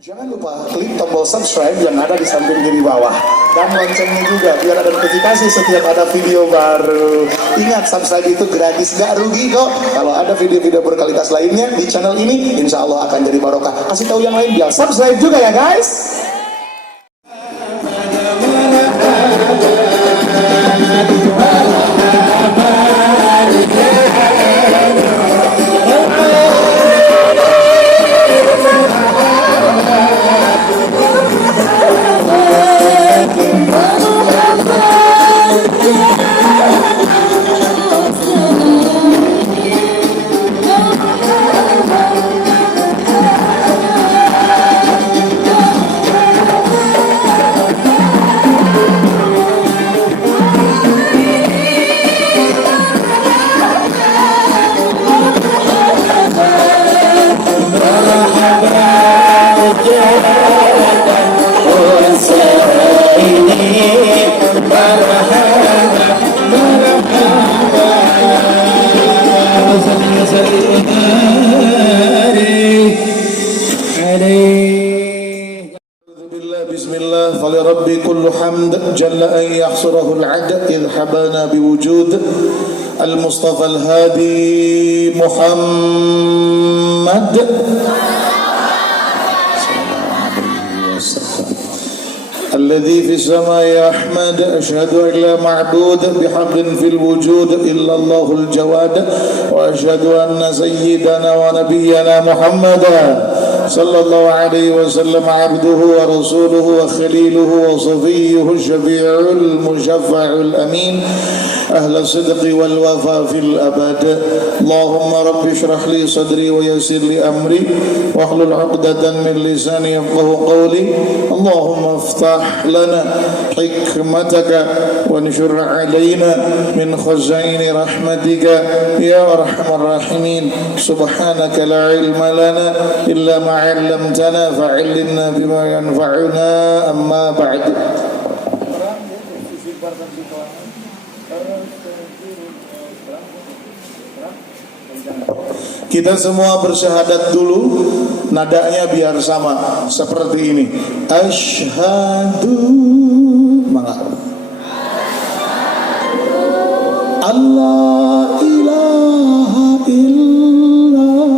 Jangan lupa klik tombol subscribe yang ada di samping kiri bawah dan loncengnya juga biar ada notifikasi setiap ada video baru. Ingat, subscribe itu gratis, gak rugi kok. Kalau ada video-video berkualitas lainnya di channel ini, insya Allah akan jadi barokah. Kasih tahu yang lain biar subscribe juga ya guys. Bismillah, fali rabbi kullu hamd jalla an yahsurahu al-'ad idh habana biwujud al-mustafa al-hadi Muhammad الذي في السماء أحمد أشهد أن لا معبود بحق في الوجود إلا الله الجواد وأشهد أن سيدنا ونبينا محمدا صلى الله عليه وسلم عبده ورسوله وخليله وصفيه الشفيع المشفع الأمين أهل الصدق والوفاء في الأبد اللهم رب اشرح لي صدري ويسر لي أمري واحلل عقدة من لساني يفقهوا قولي اللهم افتح لنا حكمتك وانشر علينا من خزائن رحمتك يا أرحم الراحمين سبحانك لا علم لنا إلا ما علمتنا فعلمنا بما ينفعنا أما بعد. Kita semua bersyahadat dulu, nadanya biar sama seperti ini. Asyhadu Allah ilaha illallah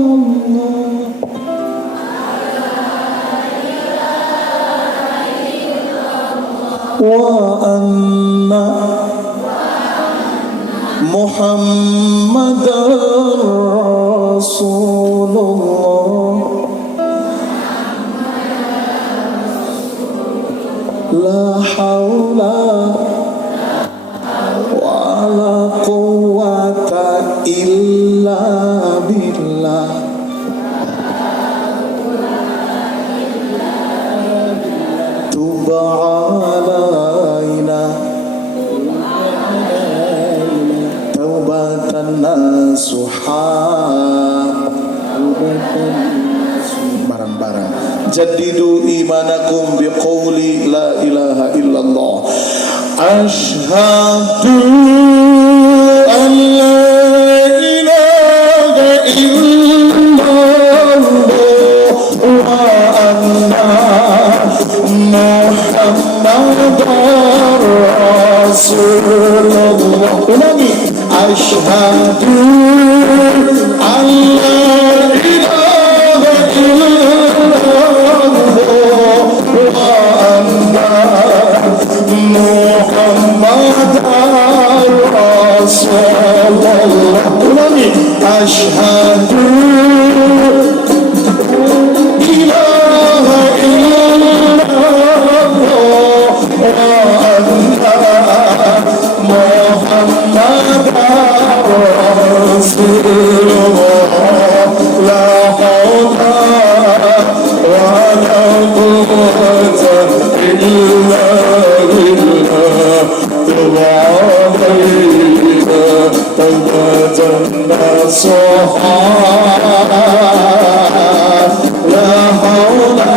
wa anna Muhammadar Rasulullah la haula wa la quwwata illa billah tub alaina taubatan nasuha barang-barang jadidu imanakum biqawli la ilaha illallah asyhadu an la ilaha illallah wa anna Muhammadar Rasulullah. Ulangi, asyhadu an la Asyhadu ilaha illallah wa anna Muhammadar Rasulullah la hawla wa la quwwata illa billah Taubatan nasuha la hawla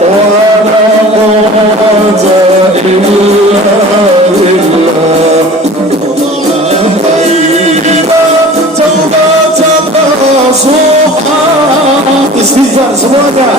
wa la quwwata illa billah Taubatan nasuha istighfar semuanya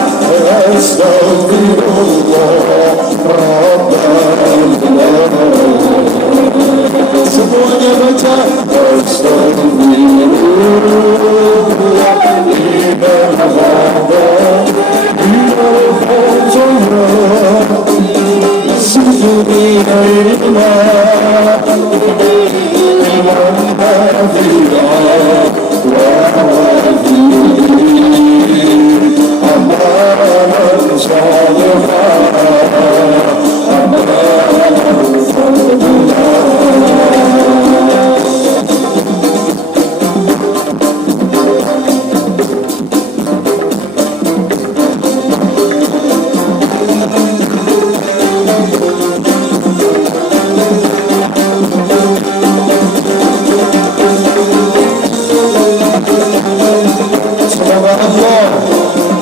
Semoga Allah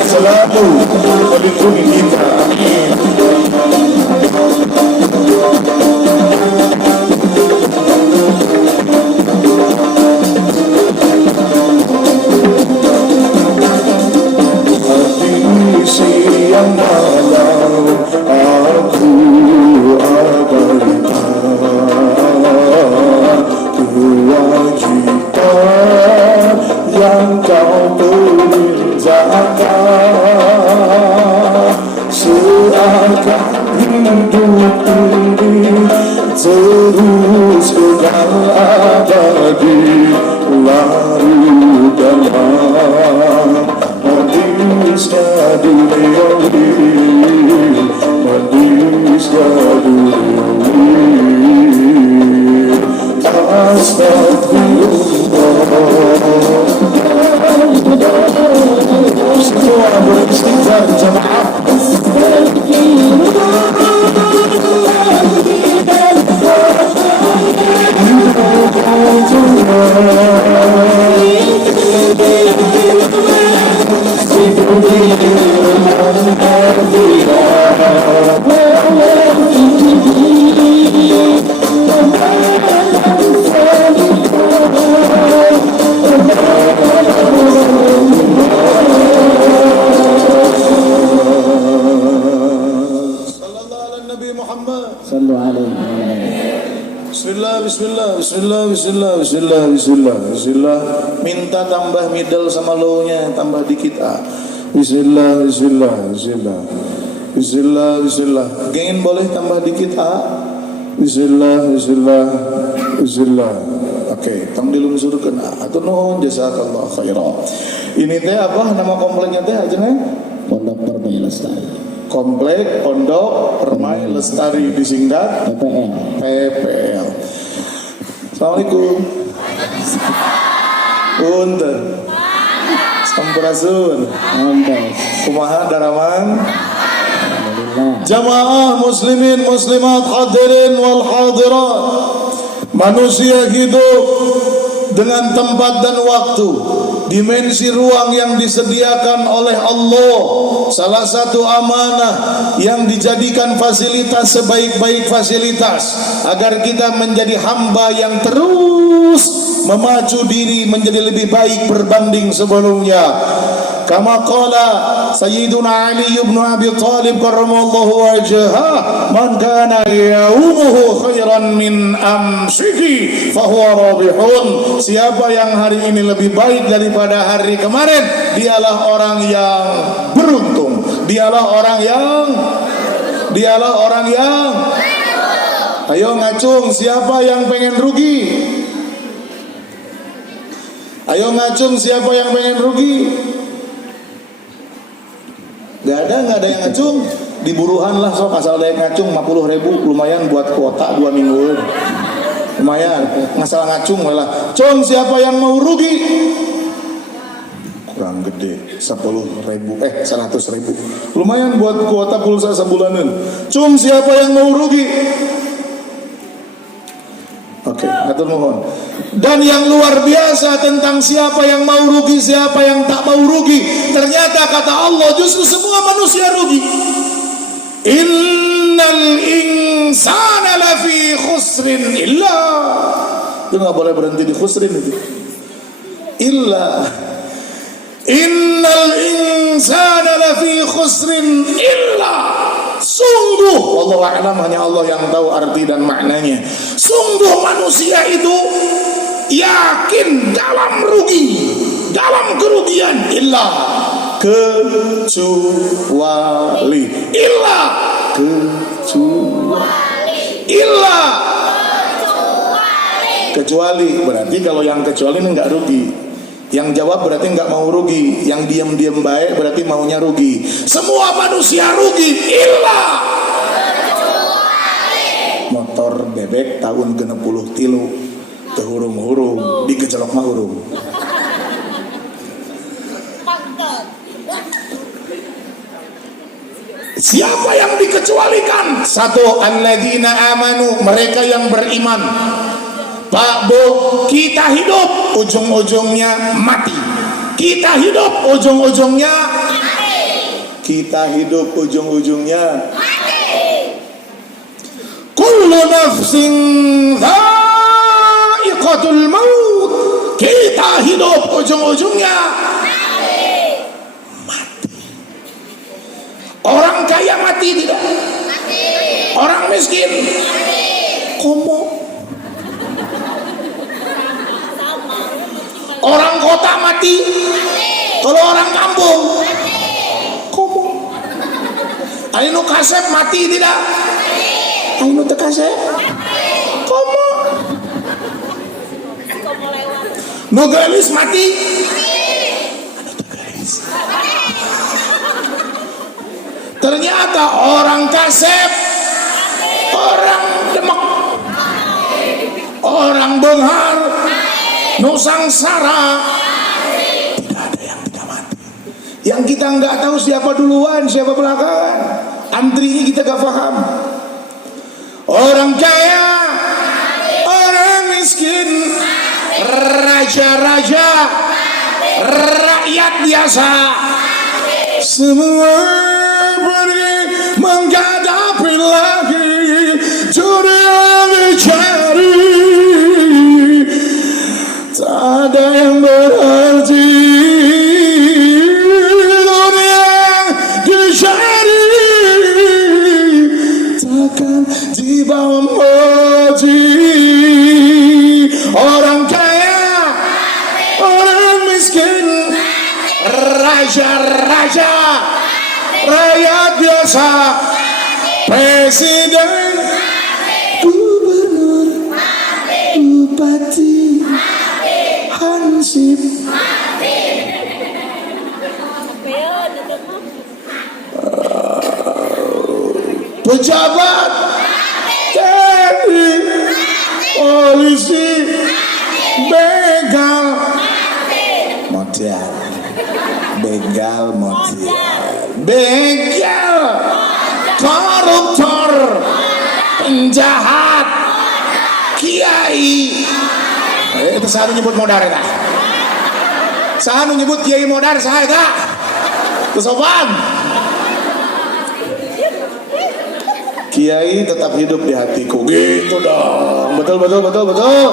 selalu melindungi kita. Amin. Hati siang malam aku abaikan kewajiban yang kau perintahkan, seakan hidup ini terus kekal abadi, larut dalam manisnya dunia ini, manisnya dunia ini. Semua beristighfar jemaah. Bismillah. Minta tambah middle sama low-nya, tambah dikit Bismillah. Gain boleh tambah dikit Bismillah. Oke, tong dilungsurkeun atuh nuhun jazakallahu khairan. Ini teh apa nama kompleknya teh ajengan? Pondok Permai Lestari. Komplek Pondok Permai Lestari, disingkat PPL. Assalamualaikum. Punten. Sampurasun. Kumaha daraman? Jamaah muslimin muslimat hadirin wal hadirat. Manusia hidup dengan tempat dan waktu, dimensi ruang yang disediakan oleh Allah. Salah satu amanah yang dijadikan fasilitas sebaik-baik fasilitas agar kita menjadi hamba yang terus memacu diri menjadi lebih baik berbanding sebelumnya. Kama qala Sayyiduna Ali ibn Abi Thalib karramallahu wajhah, man kana yaumuhu khairan min amsihi fahuwa rabihun. Siapa yang hari ini lebih baik daripada hari kemarin, dialah orang yang beruntung. Dialah orang yang ayo ngacung, siapa yang pengen rugi? Ayo ngacung, siapa yang pengen rugi? Gak ada yang ngacung. Diburuhan lah sok, asal ada yang ngacung 50.000 lumayan buat kuota 2 minggu. Lumayan, ngasal ngacung lah. Cung, siapa yang mau rugi? Kurang gede, 100.000. Lumayan buat kuota pulsa sebulanan. Cung, siapa yang mau rugi? Oke, atur mohon. Dan yang luar biasa tentang siapa yang mau rugi, siapa yang tak mau rugi, ternyata kata Allah justru semua manusia rugi. Innal insana lafi khusrin illa. Itu nggak boleh berhenti di khusrin itu. Illa. Innal insana lafi khusrin illa. Sungguh, wallahu a'lam, hanya Allah yang tahu arti dan maknanya. Sungguh manusia itu yakin dalam rugi, dalam kerugian, illa kecuali, illa kecuali, illa Kecuali, berarti kalau yang kecuali ini nggak rugi. Yang jawab berarti nggak mau rugi. Yang diam-diam baik berarti maunya rugi. Semua manusia rugi, illa motor bebek tahun 60 tilu tehurung-hurung digejelok mah hurung. Siapa yang dikecualikan? Satu, alladzina amanu, mereka yang beriman. Pak Bu, kita hidup ujung-ujungnya mati. Kita hidup ujung-ujungnya mati. Kita hidup ujung-ujungnya mati. Kullu nafsin dha'iqatul maut. Kita hidup ujung-ujungnya mati. Orang kaya mati tidak? Mati. Orang miskin mati. Komo. Orang kota mati. Kalau orang kampung komo. Ainu kasep mati tidak? Ainu tekasep komo. Nugalis mati. Anu tegalis. Ternyata orang kasep, orang demek, orang benghar, nusangsara, tidak ada yang tidak mati. Yang kita nggak tahu siapa duluan, siapa belakangan. Antrinya kita gak paham. Orang kaya, orang miskin, raja-raja, rakyat biasa, semua pergi menghadapi lagi dunia dicari. Tak ada yang berarti dunia dicari, takkan dibawa mati. Orang kaya, orang miskin, raja-raja, rakyat biasa, presiden, gubernur, bupati, hansip, pejabat, TNI, polisi, begal, modal, begal, modal, begal, koruptor, penjahat, kiai. Itu selalu nyebut modar ya. Selalu nyebut kiai modar saya tak. Kesopan. Kiai tetap hidup di hatiku. Gitu dong. Betul.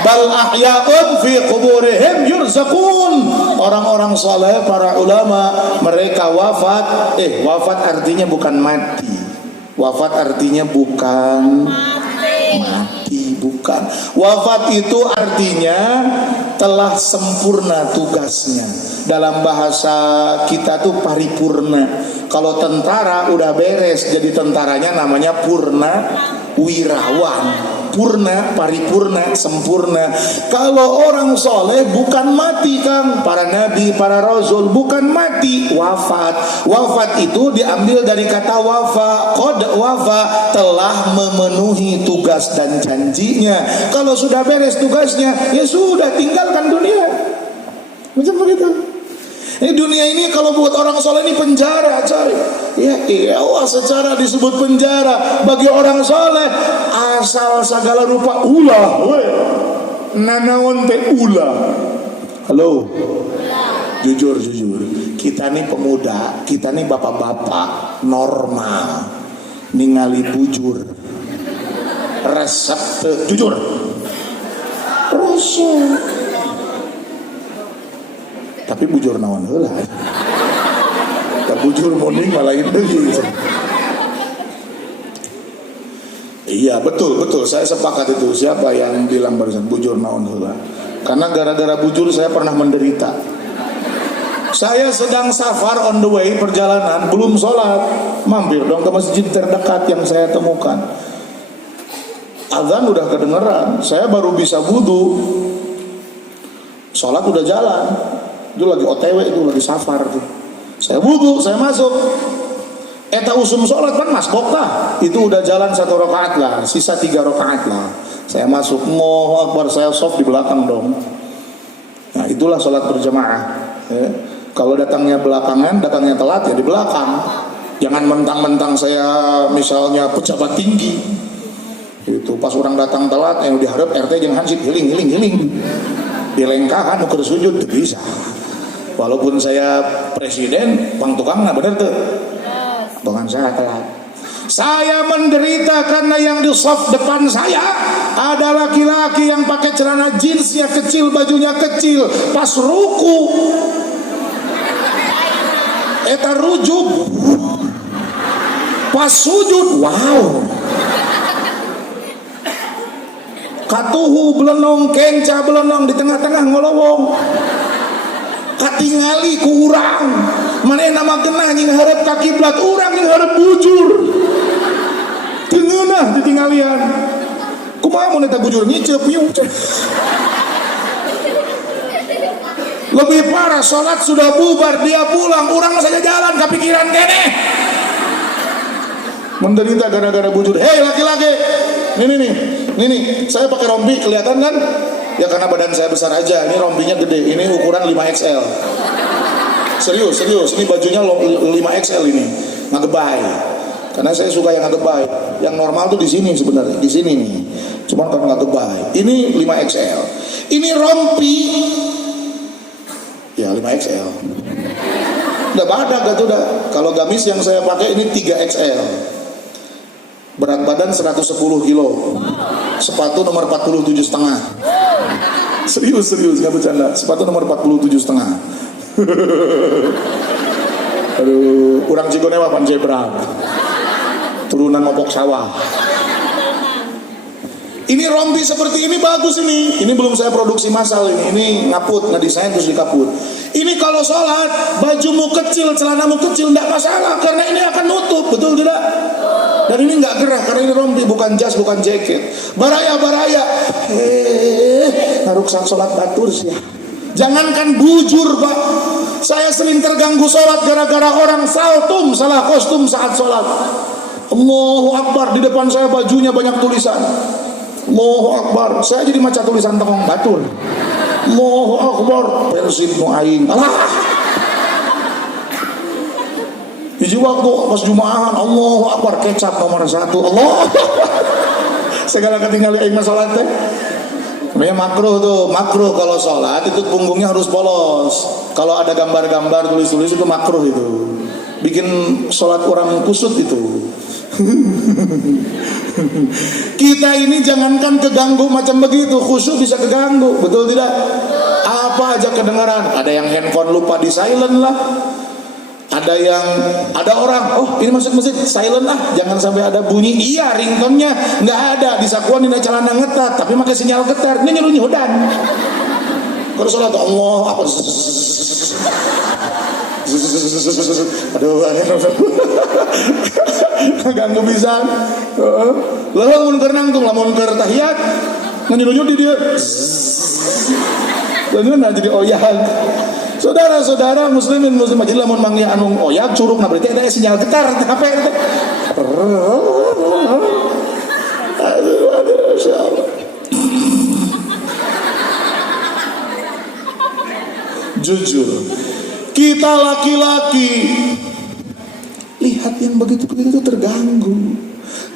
Bal ahya'un fi quburihim yurzaqun. Orang-orang saleh, para ulama, mereka wafat. Wafat artinya bukan mati. Wafat artinya bukan mati, bukan. Wafat itu artinya telah sempurna tugasnya. Dalam bahasa kita tuh paripurna. Kalau tentara udah beres jadi tentaranya namanya purna wirawan. Purna, paripurna, sempurna. Kalau orang soleh bukan mati Kang. Para nabi, para rasul bukan mati, wafat. Wafat itu diambil dari kata wafa. Qad wafa, telah memenuhi tugas dan janjinya. Kalau sudah beres tugasnya, ya sudah, tinggalkan dunia. Macam begitu. Ini dunia ini kalau buat orang soleh ini penjara, coy. Ya iya, secara disebut penjara bagi orang soleh asal segala rupa ulah. Nanaon teh ulah. Halo. Jujur. Kita nih pemuda, kita nih bapak-bapak normal. Ningali bujur. Resep jujur. Resep. Tapi bujur naon heula. Tak bujur moning malah itu. Iya betul saya sepakat itu. Siapa yang bilang barusan bujur naon heula? Karena gara-gara bujur saya pernah menderita. Saya sedang safar on the way perjalanan, belum sholat, mampir dong ke masjid terdekat yang saya temukan. azan udah kedengeran, saya baru bisa wudu, sholat udah jalan, itu lagi OTW, itu lagi safar tuh. Saya wudu, saya masuk, eta usum sholat kan mas bokta, itu udah jalan 1 rakaat lah, sisa 3 rakaat lah. Saya masuk, Allahu Akbar, saya soft di belakang dong. Nah itulah sholat berjamaah. Ya. Kalau datangnya belakangan, datangnya telat ya di belakang. Jangan mentang-mentang saya misalnya pejabat tinggi. Itu pas orang datang telat, yang diharap RT jangan hansip hiling. Dilengkahan ukur sujud tuh bisa. Walaupun saya presiden, bang tukang nah bener tuh. Bukan saya telat. Saya menderita karena yang di soft depan saya ada laki-laki yang pakai celana jeansnya kecil, bajunya kecil, pas ruku eta rujub, pas sujud wow, katuhu belenong, kenca belenong di tengah-tengah ngolowong, katingali ku urang, mana nama kena nying harap kakiblat, urang nying harap bujur. Tengenah ditinggalian. Kumaha mun eta bujur ngiceup yuk. Lebih parah, sholat sudah bubar, dia pulang, orang saja jalan kepikiran kene. Menderita gara-gara bujur. Hei laki-laki, nih, saya pakai rompi kelihatan kan? Ya karena badan saya besar aja. Ini rompinya gede, ini ukuran 5XL. Serius, ini bajunya 5XL ini, ngagebay. Karena saya suka yang agebay. Yang normal tuh di sini sebenarnya, di sini nih. Cuman karena agebay. Ini 5XL. Ini rompi. Ya 5XL. Udah badak gitu udah. Kalau gamis yang saya pakai ini 3XL. Berat badan 110 kilo. Sepatu nomor 47 setengah. Serius nggak bercanda. Sepatu nomor 47 setengah. Aduh, kurang Cigonewa Panjebrak. Turunan mopok sawah. Ini rompi seperti ini bagus ini. Ini belum saya produksi massal ini. Ini ngaput, ngedesain terus dikaput. Ini kalau sholat, bajumu kecil, celanamu kecil, enggak masalah karena ini akan nutup, betul tidak? Dan ini enggak gerah karena ini rompi, bukan jas, bukan jaket. Baraya. Ngaruksak sholat batur sih. Jangankan bujur, Pak. Saya sering terganggu sholat gara-gara orang saltum, salah kostum saat sholat. Allahu Akbar, di depan saya bajunya banyak tulisan. Allahu Akbar, saya jadi maca tulisan tengong batur. Allahu Akbar, Persib nu aing. Alah. Hiji waktu pas Jumaahan, Allahu Akbar, kecap nomor 1. Allah. Segala ketinggalan aing salat teh. Namanya makruh kalau sholat itu punggungnya harus polos. Kalau ada gambar-gambar tulis-tulis itu makruh itu. Bikin sholat orang kusut itu. Kita ini jangankan keganggu macam begitu, khusyuk bisa keganggu, betul tidak? Apa aja kedengaran, ada yang handphone lupa di silent lah. Ada orang, oh ini masuk masjid silent lah, jangan sampai ada bunyi. Iya, ringtone-nya nggak ada, disakuan dina celana ngetat, tapi pakai sinyal getar, ini nyuruh-nyuhudan. Kalau sholat Allah apa? Aduh, ganggu pisan. Lamun keur nangtung, lamun keur tahiyat, nyuruh-nyuruh di dia. Lalu jadi oyah. Saudara-saudara muslimin muslimat, jadi lamun mangnya anu oyak curug, nah berarti ada sinyal getar HP itu. Aduh, insyaallah. Jujur, kita laki-laki lihat yang begitu-begitu terganggu.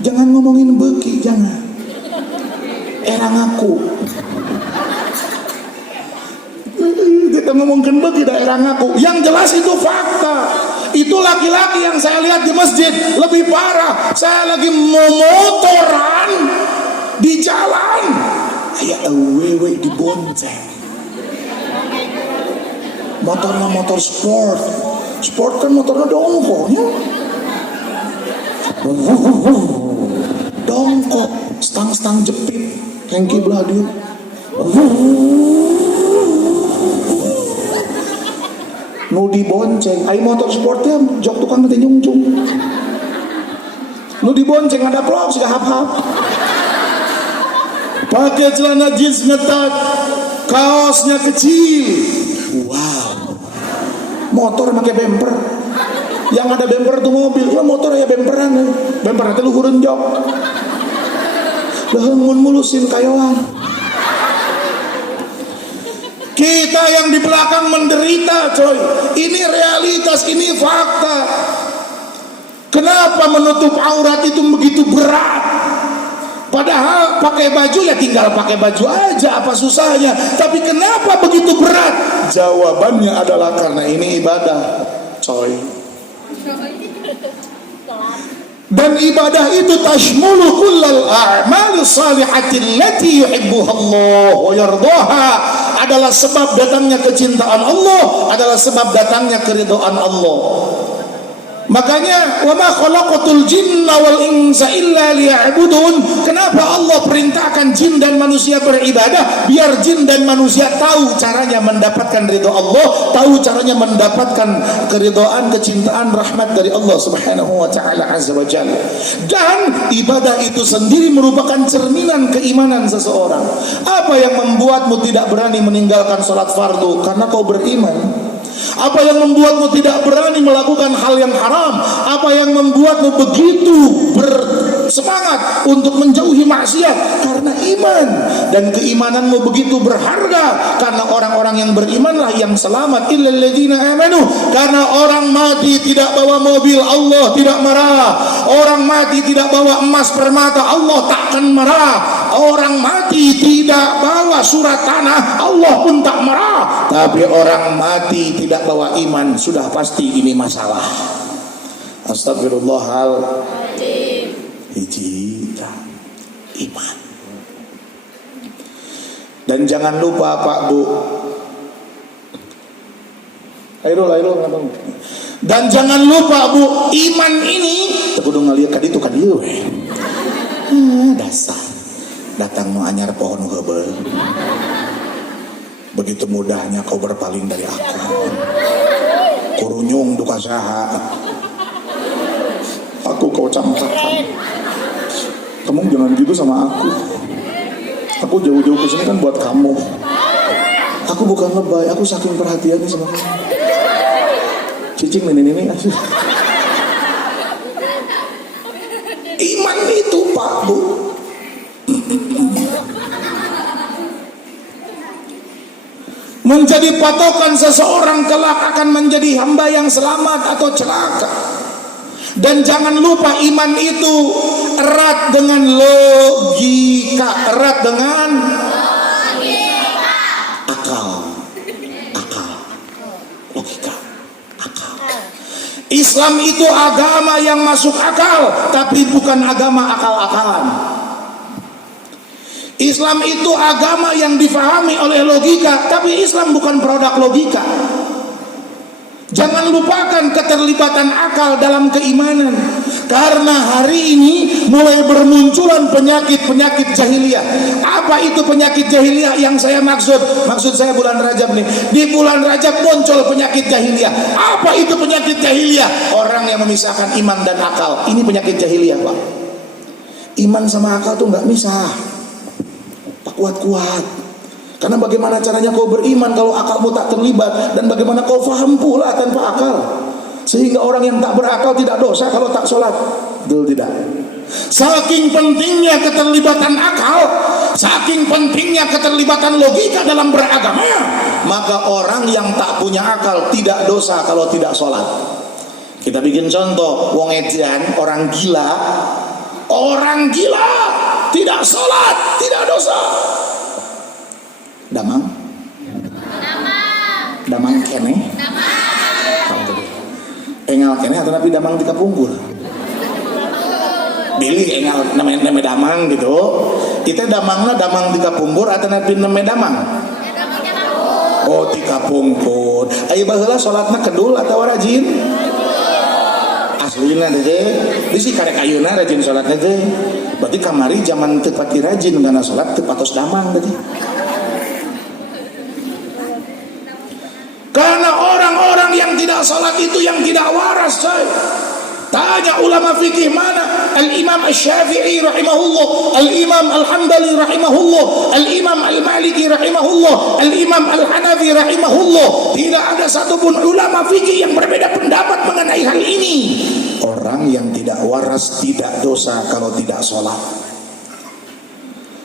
Jangan ngomongin beki, jangan. Erang aku. Kita ngomongin bagi daerah ngaku. Yang jelas itu fakta. Itu laki-laki yang saya lihat di masjid lebih parah. Saya lagi mau motoran di jalan, aya awewe dibonceng. Motornya motor sport. Sport kan motornya dongko ya. Dongko, stang-stang jepit, hengki belah dia. Nu dibonceng, ai motor sportnya jok tukang nanti nyungcung. Nu dibonceng ada vlog sih hap-hap. pakai celana jeans ngetat, kaosnya kecil. Wow. Motor pakai bumper. Yang ada bumper tuh mobil, lah motor ya bumperan. Bumper teh luhureun jok. Leungun mulusin kayoan. Kita yang di belakang menderita, coy. Ini realitas, ini fakta. Kenapa menutup aurat itu begitu berat? Padahal pakai baju ya tinggal pakai baju aja, apa susahnya? Tapi kenapa begitu berat? Jawabannya adalah karena ini ibadah, coy. Dan ibadah itu tashmulu kullal a'mal salihati allati yuhibbuha Allah wa yardaha, adalah sebab datangnya kecintaan Allah, adalah sebab datangnya keridhaan Allah. Makanya wa ma khalaqatul jinna wal insa illa liya'budun. Kenapa Allah perintahkan jin dan manusia beribadah? Biar jin dan manusia tahu caranya mendapatkan ridho Allah, tahu caranya mendapatkan keridhaan, kecintaan, rahmat dari Allah Subhanahu wa taala azza wa jalla. Dan ibadah itu sendiri merupakan cerminan keimanan seseorang. Apa yang membuatmu tidak berani meninggalkan salat fardu? Karena kau beriman. Apa yang membuatmu tidak berani melakukan hal yang haram? Apa yang membuatmu begitu bersemangat untuk menjauhi maksiat? Karena iman. Dan keimananmu begitu berharga, karena orang-orang yang berimanlah yang selamat. Illal ladzina amanu. Karena orang mati tidak bawa mobil, Allah tidak marah. Orang mati tidak bawa emas permata, Allah takkan marah. Orang mati tidak bawa surat tanah, Allah pun tak marah. Tapi orang mati tidak bawa iman, sudah pasti ini masalah. Astagfirullahaladzim. Hiji iman. Dan jangan lupa Pak Bu, dan jangan lupa Bu, iman ini kudu ngaliat kaditu kadieu we. Dasar datang nu anyar pohon heubeul. Begitu mudahnya kau berpaling dari aku. Kurunyung duka saha. Aku kau campakkan. Kamu jangan gitu sama aku. Aku jauh-jauh ke sini kan buat kamu. Aku bukan lebay, aku saking perhatiannya sama kamu. Cicing ini asli. Iman itu Pak Bu. Menjadi patokan seseorang kelak akan menjadi hamba yang selamat atau celaka. Dan jangan lupa iman itu erat dengan logika, erat dengan akal, logika, akal. Islam itu agama yang masuk akal, tapi bukan agama akal-akalan. Islam itu agama yang difahami oleh logika, tapi Islam bukan produk logika. Jangan lupakan keterlibatan akal dalam keimanan. Karena hari ini mulai bermunculan penyakit-penyakit jahiliyah. Apa itu penyakit jahiliyah yang saya maksud? Maksud saya bulan Rajab nih. Di bulan Rajab muncul penyakit jahiliyah. Apa itu penyakit jahiliyah? Orang yang memisahkan iman dan akal. Ini penyakit jahiliyah, Pak. Iman sama akal tuh nggak misah. Tak kuat-kuat. Karena bagaimana caranya kau beriman kalau akalmu tak terlibat, dan bagaimana kau faham pula tanpa akal. Sehingga orang yang tak berakal tidak dosa kalau tak sholat. Betul tidak? Saking pentingnya keterlibatan akal, saking pentingnya keterlibatan logika dalam beragama, maka orang yang tak punya akal tidak dosa kalau tidak sholat. Kita bikin contoh, wong edan, orang gila tidak sholat, tidak dosa. Damang kene engal kene atau nabi damang tika pungkur pilih engal namanya damang gitu. Kita damangna damang tika pungkur atau nabi namanya damang tika pungkur. Ayo baheula sholatna kedul atau rajin aslina teh bisi karek ayeuna rajin sholatna teh. Berarti kamari zaman teu pati rajin karena sholat teu patos damang berarti. Karena orang-orang yang tidak sholat itu yang tidak waras, coy. Tanya ulama fikih mana? Al-Imam Asy-Syafi'i rahimahullah, Al-Imam Al-Hambali rahimahullah, Al-Imam Al-Maliki rahimahullah, Al-Imam Al-Hanafi rahimahullah. Tidak ada satupun ulama fikih yang berbeda pendapat mengenai hal ini. Orang yang tidak waras tidak dosa kalau tidak sholat.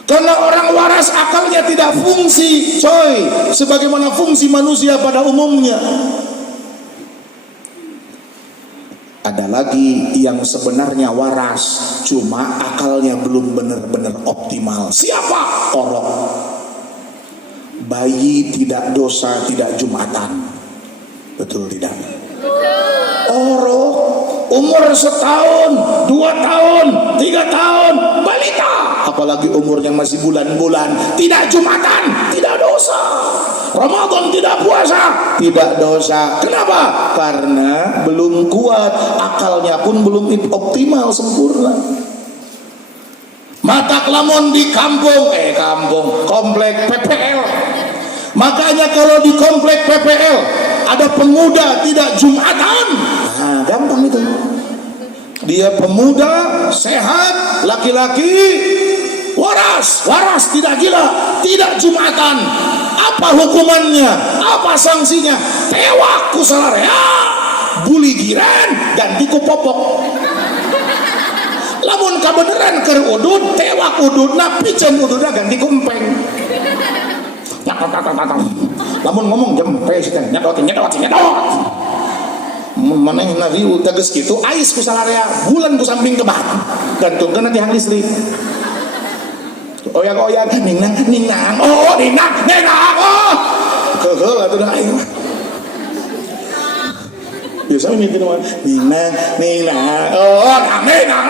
Karena orang waras akalnya tidak fungsi, coy, sebagaimana fungsi manusia pada umumnya. Ada lagi yang sebenarnya waras, cuma akalnya belum benar-benar optimal. Siapa? Orok. Bayi tidak dosa, tidak jumatan. Betul tidak? Orok, umur setahun, 2 tahun, 3 tahun, balita. Apalagi umurnya masih bulan-bulan, tidak jumatan, tidak dosa. Ramadan tidak puasa, tidak dosa. Kenapa? Karena belum kuat, akalnya pun belum optimal sempurna. Matak lamun di kampung, komplek PPL. Makanya kalau di komplek PPL ada pemuda tidak jumatan, nah gampang itu. Dia pemuda sehat, laki-laki, waras tidak gila, tidak jumatan. Apa hukumannya? Apa sanksinya? Tewak ku salarea, buli giran, ganti ku popok. Lamun kabeneran keur udud, tewak ududna, piceun ududna ganti ku empeng. Lamun ngomong jempe sih nyedot. Maneh nari tegas kitu, ais ku salarea, bulan ku samping kebat. Gantungkeun nanti hang listrik. Oyak-oyak, ningnang, oh ningnang, oh keheul atuh da aing. Biasa ini gitu mah, ningnang, oh ningnang,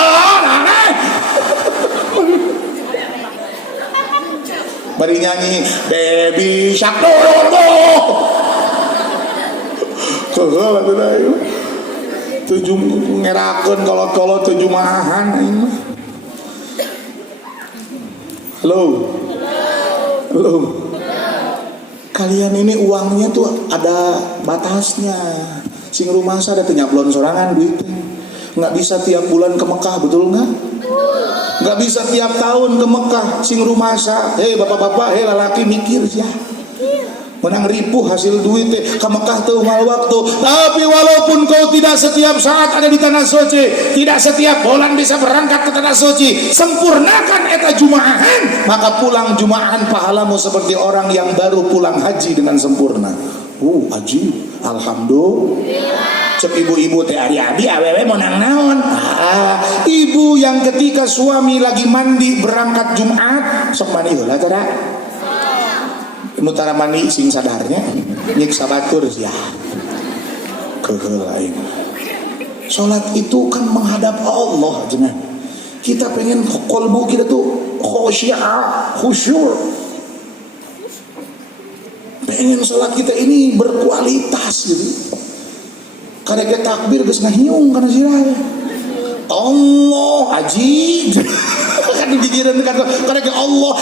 oh nang. Bari nyanyi, baby shark do. Keheul atuh da aing. Tujuh ngerakeun kolot-kolot tujuh mahan aing mah. Halo. Kalian ini uangnya tuh ada batasnya. Sing rumasa ada nyablon sorangan duitnya. Nggak bisa tiap bulan ke Mekah, betul nggak? Nggak bisa tiap tahun ke Mekah. Sing rumasa, hei bapak-bapak, hei lalaki mikir ya. Menang ripuh hasil duit ke Mekah tuh mal waktu. Tapi walaupun kau tidak setiap saat ada di tanah suci, tidak setiap bulan bisa berangkat ke tanah suci, sempurnakan eta jumaahan, maka pulang jumaahan pahalamu seperti orang yang baru pulang haji dengan sempurna. Haji, alhamdulillah. Cek ibu-ibu teh ari abi awewe menang naon? Ibu yang ketika suami lagi mandi berangkat Jumat, sok mandi heula teh da. Mutara mani sing sadarnya nyiksa batur ya keheul aing. Salat itu kan menghadap Allah jenengan. Kita pengen kolbu kita tuh khusyuk. Pengen salat kita ini berkualitas gitu. Karena kita takbir geus ngahiung kana sirah. Allah haji. Kan digireun kan karena Allah.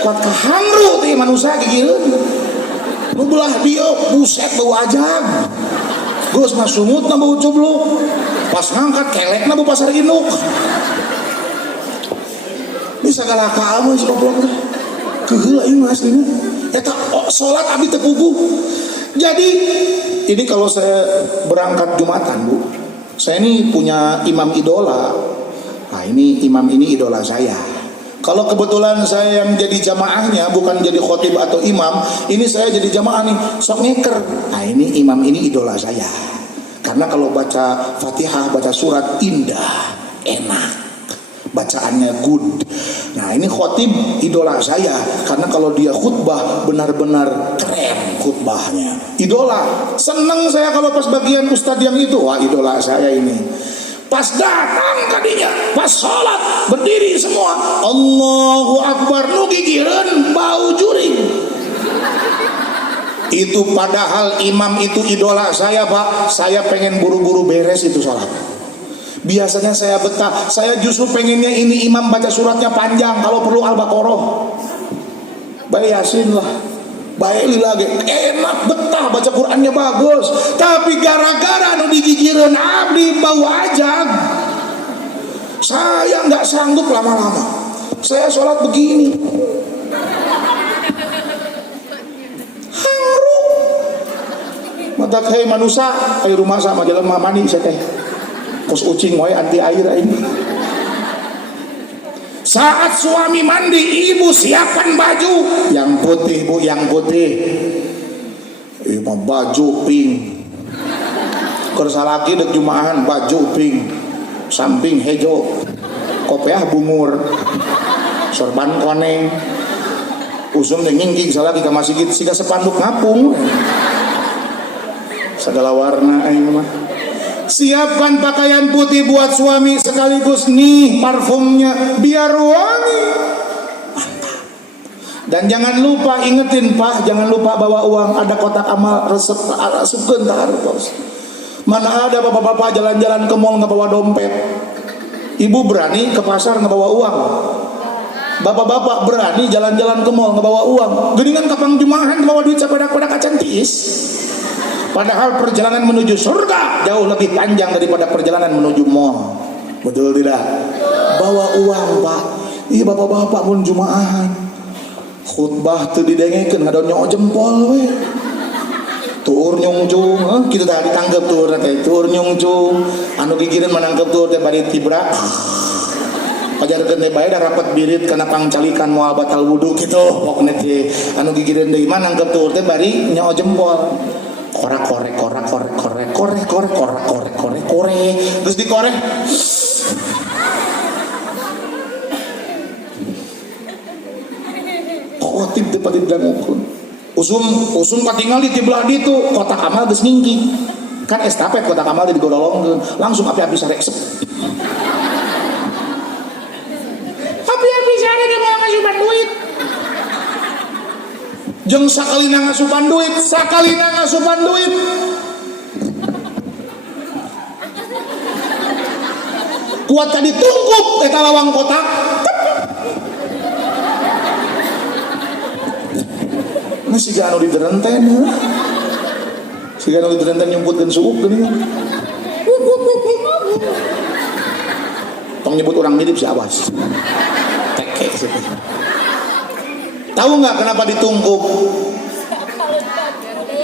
Kuat kahangru teh manusia gigireun. Nu belah dia buset bau ajag. Geus mah sumutna bau cubluk. Pas ngangkat kelekna bau pasar induk. Bisa galaka mah si goblok teh. Keheul aing aslinya. Eta salat abdi teu puguh. Jadi ini kalau saya berangkat Jumatan, Bu. Saya ini punya imam idola. Nah, ini imam ini idola saya. Kalau kebetulan saya yang jadi jamaahnya, bukan jadi khotib atau imam, ini saya jadi jamaah nih, sok ngeker. Nah ini imam ini idola saya. Karena kalau baca Fatihah, baca surat indah, enak, bacaannya good. Nah ini khotib idola saya, karena kalau dia khutbah benar-benar keren khutbahnya. Idola, seneng saya kalau pas bagian ustadz yang itu, wah idola saya ini. Pas datang tadinya, pas sholat berdiri semua, Allahu Akbar, nu gigireun bau juring. Itu padahal imam itu idola saya, Pak. Saya pengen buru-buru beres itu sholat. Biasanya saya betah. Saya justru pengennya ini imam baca suratnya panjang, kalau perlu Al-Baqarah, Yasin lah. baik lagi enak betah baca Qurannya bagus, tapi gara-gara anu digigireun abdi bau ajag, saya nggak sanggup lama-lama. Saya sholat begini, hangru mata hei manusia air rumah sama jalan mani saya teh kos ucing moy anti air ini. Saat suami mandi, ibu siapkan baju yang putih, bu, yang putih. Mah baju pink. Kersa laki dek jumaahan baju pink, samping hejo, kopiah bungur, sorban koneng, usum ngingking salaki ka masjid siga sepanduk ngapung. Segala warna aing mah. Siapkan pakaian putih buat suami sekaligus nih parfumnya biar wangi. Mantap. Dan jangan lupa ingetin Pak, jangan lupa bawa uang, ada kotak amal resep asupkeun tah hartos. Mana ada bapak-bapak jalan-jalan ke mall nggak bawa dompet. Ibu berani ke pasar nggak bawa uang. Bapak-bapak berani jalan-jalan ke mall nggak bawa uang. Geningan kapang jumaahan bawa duit sapedak-pedak acan tiis. Padahal perjalanan menuju surga jauh lebih panjang daripada perjalanan menuju mall. Betul tidak? Bawa uang Pak. Iya bapak-bapak pun jumaahan. Khutbah teu didengekeun ngadon nyok jempol we. Tur nyungjung, kita tadi ditangkep tur teh tur nyungjung. Anu gigireun manangkep tur teh bari tibra. Pajarkeun teh bae da rapat birit kana pangcalikan moal batal wudu kitu. Pokona teh anu gigireun deui manangkep tur teh bari nyok jempol. Korek terus dikorek khotib teh pati dangukeun usum patingal di tibelah ditu kotak amal geus ningki kan estafet kotak amal digololongkeun langsung api-api sare api-api sare dia mau ngasupan duit jeung sakalina ngasupan duit kuat tadi tungkup eta lawang kotak siga anu diderenten nyumputkeun suuk geuning tong nyebut orang mirip si awas teke situ. Tahu nggak kenapa ditungkup?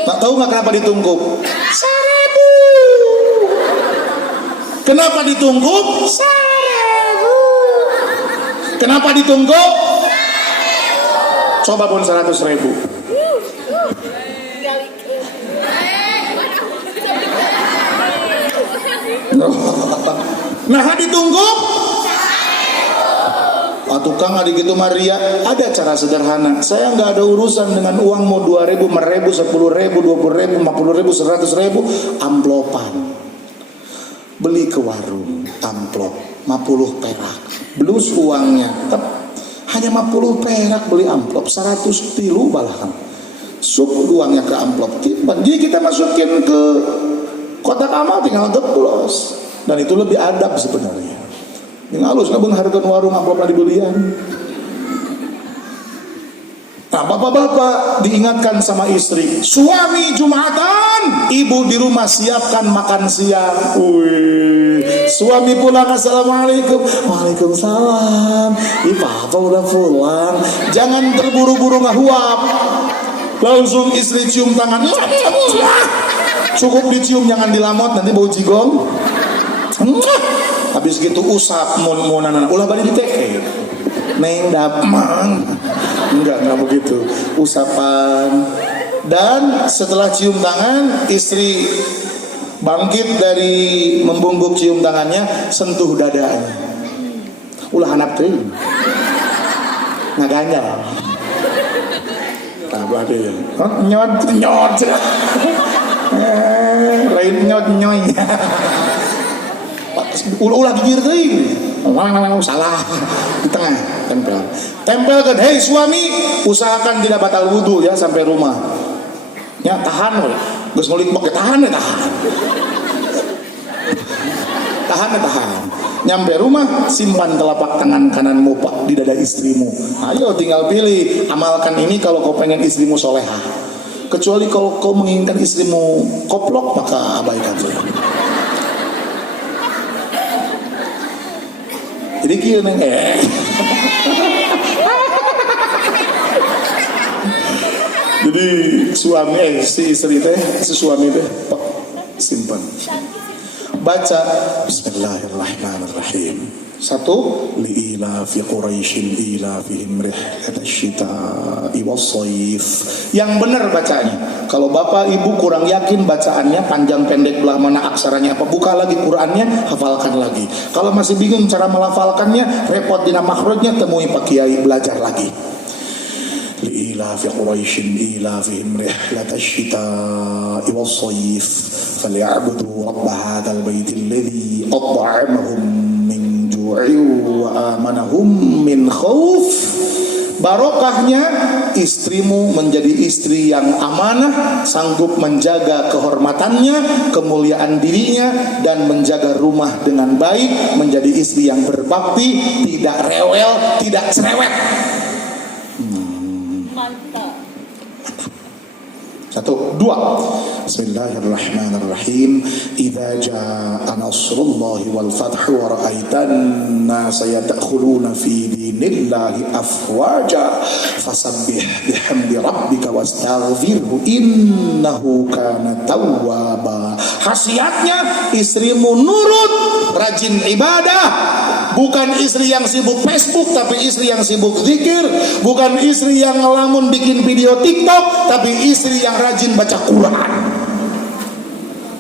Tahu nggak kenapa ditungkup? 1000. Kenapa ditungkup? 1000. Kenapa ditungkup? Coba pun 100.000. Nah ditungkup. Tukang adik itu Maria ada cara sederhana. Saya nggak ada urusan dengan uang mau 2.000, 5.000, 10.000, 20.000, 50.000, 100.000 amplopan. Beli ke warung amplop 50 perak. Belus uangnya hanya 50 perak beli amplop 100 tilu balahan. Sup uangnya ke amplop. Jadi kita masukin ke kotak amal tinggal deplos. Dan itu lebih adab sebenarnya. Yang halus nggak menghargai warung amplopnya dibelian. Nah bapak-bapak diingatkan sama istri, suami Jumatan, ibu di rumah siapkan makan siang. Suami pulang assalamualaikum, waalaikumsalam. Papa udah pulang, jangan terburu-buru ngahuap. Langsung istri cium tangan, cukup dicium jangan dilamot nanti bau jigong. Habis gitu usap mun-munanan ulah balik diteke neng dapman enggak begitu usapan. Dan setelah cium tangan istri bangkit dari membungkuk cium tangannya, sentuh dadanya ulah hanap teh ngaganyal tabah deh nyot lain nyot ulah gigir teuing. Salah di tengah tempelkan. Hei suami, usahakan tidak batal wudu ya sampai rumah. Ya tahan we. Geus ngulik bek tahan. Nyampe rumah, simpan telapak tangan kananmu Pak di dada istrimu. Ayo tinggal pilih, amalkan ini kalau kau pengen istrimu solehah. Kecuali kalau kau menginginkan istrimu koplok, maka abaikan saja. Jadi kira neng Jadi suami si istri teh, si suami teh simpan. Baca Bismillahirrahmanirrahim. Satu, liila fi Quraisyin ila fihim rihlatash shita'i was-shayf. Yang benar bacanya. Kalau bapak ibu kurang yakin bacaannya panjang pendek belah mana aksaranya apa, buka lagi Qurannya, hafalkan lagi. Kalau masih bingung cara melafalkannya, repot dina makhrajnya, temui Pak Kiai, belajar lagi. لإيلاف قريش إيلافهم رحلة الشتاء والصيف فليعبدوا رب هذا البيت الذي أطعمهم من جوع وآمنهم من خوف. Barokahnya istrimu menjadi istri yang amanah, sanggup menjaga kehormatannya, kemuliaan dirinya, dan menjaga rumah dengan baik, menjadi istri yang berbakti, tidak rewel, tidak cerewet. Satu, dua. Bismillahirrahmanirrahim. Idza jaa nasrullahi wal fathu wa ra'aitan nasa yadkhuluna fi dinillahi afwaja fasabbih bihamdi rabbika wastaghfirhu innahu kana tawwaba. Khasiatnya istrimu nurut, rajin ibadah. Bukan istri yang sibuk Facebook, tapi istri yang sibuk zikir. Bukan istri yang ngelamun bikin video TikTok, tapi istri yang rajin baca Quran.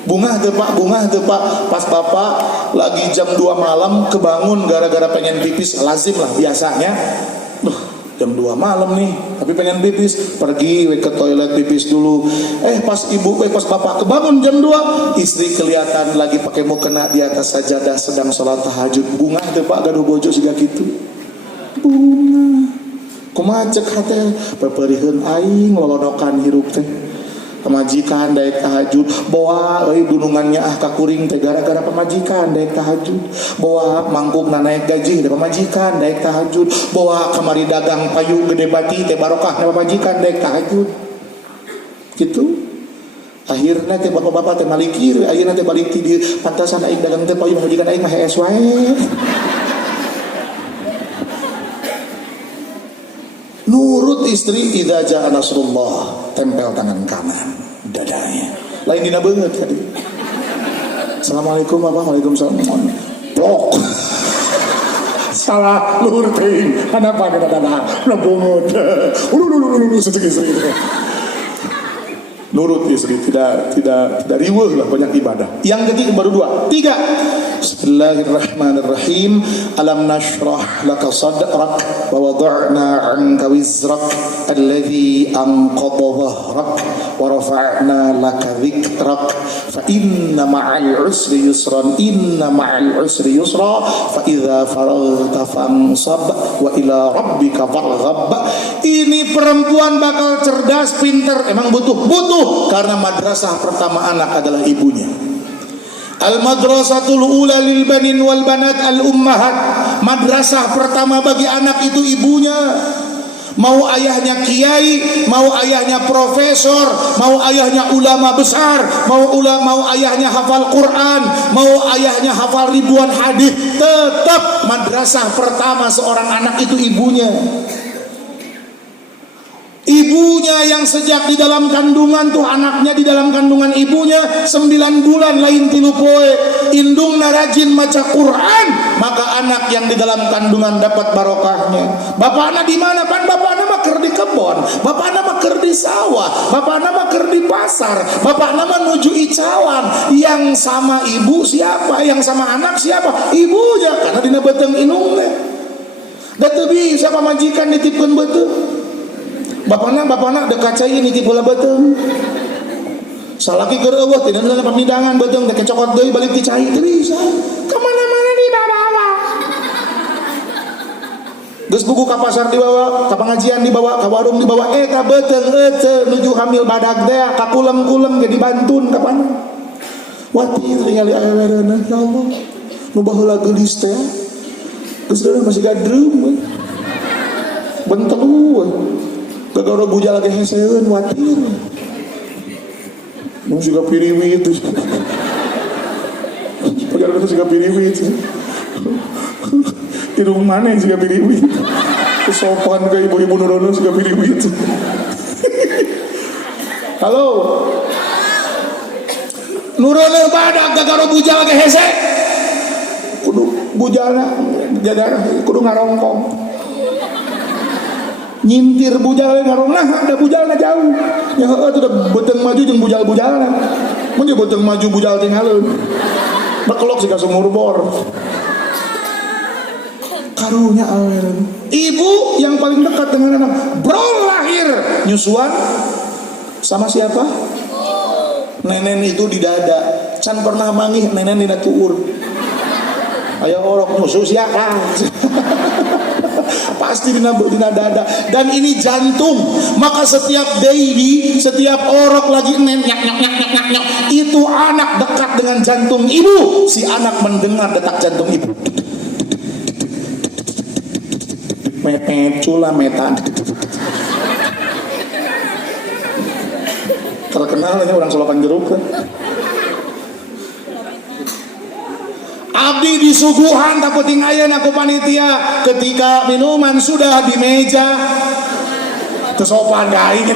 Bunga tuh pak, pas bapak lagi jam 2 malam kebangun gara-gara pengen pipis, lazim lah biasanya. Jam 2 malam nih, tapi pengen pipis, pergi ke toilet pipis dulu. Pas bapak kebangun jam 2, istri kelihatan lagi pakai mukena di atas sajadah sedang sholat tahajud. Bunga teh Pak, gaduh bojo juga gitu. Bunga, kumaha cek hate, peperihun aing lolonokan hirup teh. Pemajikan daek tahajud, bawa dunungannya kakuring teh gara-gara pemajikan daek tahajud, bawa mangkuk naik gaji dari pemajikan daek tahajud, bawa kamari dagang payung gede bati teh barokah dari pemajikan daek tahajud. Gitu. Akhirnya teh bapak-bapak teh malikir, akhirnya teh balik di pantasan aing dagang teh payung majikan aing mah hees wae. Nurut istri, idza jaa nasrullah, tempel tangan kanan dadanya. Lain dina beungeut tadi. Assalamualaikum Bapak, waalaikumsalam. Blok. Salah luhur teuing. Hanapa ke dada? Lebungut. Setek istri. Nurut istri, tidak riweuh lah, banyak ibadah. Yang ketiga baru 2. 3. Bismillahirrahmanirrahim. Alam nashrah laka sadrak wa wada'na 'anka wizrak alladhi anqadha dhahrak wa rafa'na laka dhikrak fa inna ma'al 'usri yusran inna ma'al 'usri yusra fa idza faraghta fansab wa ila rabbika farghab. Ini perempuan bakal cerdas, pinter, emang butuh karena madrasah pertama anak adalah ibunya. Al-madrasatul ula lil banin wal banat al ummahat. Madrasah pertama bagi anak itu ibunya. Mau ayahnya kiai, mau ayahnya profesor, mau ayahnya ulama besar, mau ayahnya hafal Quran, mau ayahnya hafal ribuan hadis, tetap madrasah pertama seorang anak itu ibunya. Ibunya yang sejak di dalam kandungan tuh, anaknya di dalam kandungan ibunya 9 bulan lain 3 poe, indungna rajin maca Quran, maka anak yang di dalam kandungan dapat barokahnya. Bapakna di mana? Pan bapakna mah keur di kebon, bapakna mah keur di sawah, bapakna mah keur di pasar, bapakna mah nuju icawan. Yang sama ibu siapa? Yang sama anak siapa? Ibunya, karena dina beuteung indungna. Da teu bisa pamajikan nitipkeun beuteung. Bapakna dekat cai nitip bola beuteung. Salaki keur eueuh teh dalam pamidangan beuteung teh kecokot deui balik ti cai teu bisa. Ka mana-mana dibawa. Geus buku ka pasar dibawa, ka pengajian dibawa, ka warung dibawa, ka beuteung nuju hamil badag teh ka kulem-kulem ge dibantun ka pana. Wati ningali aya wereuna ya Allah. Nu baheula geulis teh geus masih gadreum bentel gagara bujal ge heseun watir nu siga piriwit pagara siga piriwit irung mana yang siga piriwit sopan ke ibu-ibu nurono siga piriwit. Halo nurono badak gagara bujal ge hese kudu bujalna gagara kudu ngarongkong nyintir bujal ngarong nah ada bujalna jauh ya heueuh teh beuteung maju jeung bujal-bujalna mun ge beuteung maju bujal tinggalin bekelok siga sumur bor karunya aweran ibu yang paling dekat dengan anak bro lahir nyusuan sama siapa nenen itu di dada can pernah mangih nenen dina tuur aya orok nyusu sia kan pasti dina dada dan ini jantung maka setiap baby setiap orok lagi nyak itu anak dekat dengan jantung ibu si anak mendengar detak jantung ibu cula metan terkenal aja orang Solokan Jeruk kan. Abdi disuguhan tapi tinggayan aku panitia ketika minuman sudah di meja kesopan gaing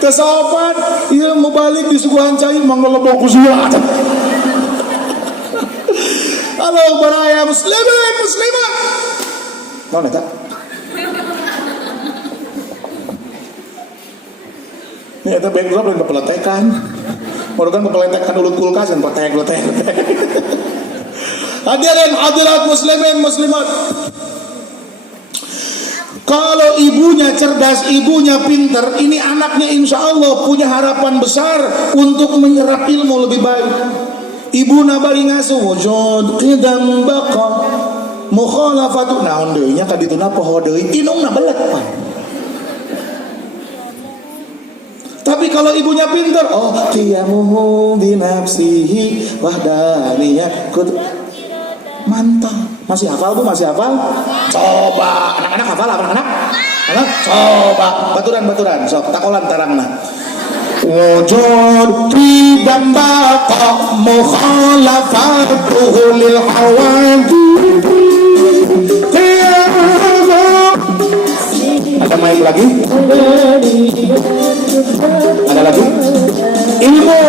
kesopan iya mau balik disuguhan cai mangga lebok kusuat. Halo baraya muslimin muslimat mana tak ini ada backdrop dan kepeletekan Modokan kepeletekan ulut kulkas dan petek. Hadirin hadirat muslimin muslimat. Kalau ibunya cerdas, ibunya pinter, ini anaknya insya Allah punya harapan besar untuk menyerap ilmu lebih baik. Ibu nabari ngasuh wujud qidam baqa mukhalafatu naon deui nya kadituna poho deui inungna belet pan. Tapi kalau ibunya pintar, oh qiyamuhu binafsihi wahdaniyah mantap. Masih hafal Bu? Masih hafal? Coba anak-anak hafal anak-anak? Anak coba baturan sok takolan tarangna. Wujud qidam baqa mukhalafatuhu lil hawadith. Ada main lagi? Ada lagi? Ilmu.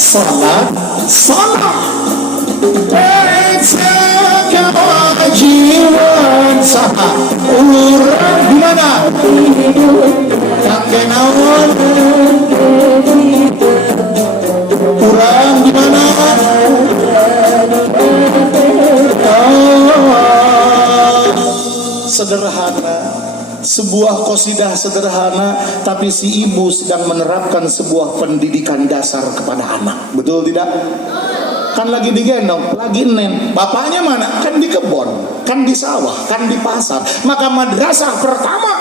Salat kewajiban saha urang gimana kakek naon urang gimana sederhana sebuah qasidah sederhana tapi si ibu sedang menerapkan sebuah pendidikan dasar kepada anak, betul tidak? Kan lagi digendong, lagi nen, bapaknya mana? Kan di kebun, kan di sawah, kan di pasar. Maka madrasah pertama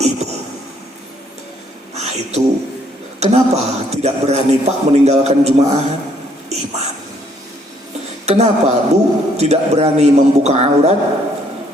ibu. Nah itu kenapa tidak berani Pak meninggalkan Jumat? Iman. Kenapa Bu tidak berani membuka aurat?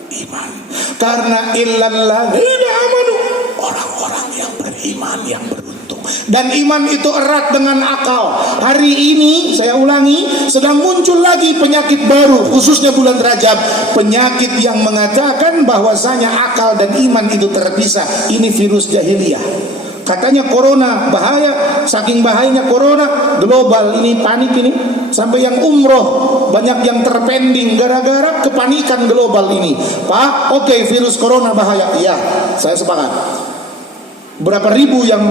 Iman. Karena illalladzina amanu, orang-orang yang beriman yang beruntung. Dan iman itu erat dengan akal. Hari ini saya ulangi, sedang muncul lagi penyakit baru, khususnya bulan Rajab, penyakit yang mengatakan bahwasanya akal dan iman itu terpisah. Ini virus jahiliyah. Katanya corona bahaya, saking bahayanya corona global ini, panik ini, sampai yang umroh banyak yang terpending gara-gara kepanikan global ini. Pak, oke, virus corona bahaya, iya, saya sepakat. Berapa ribu yang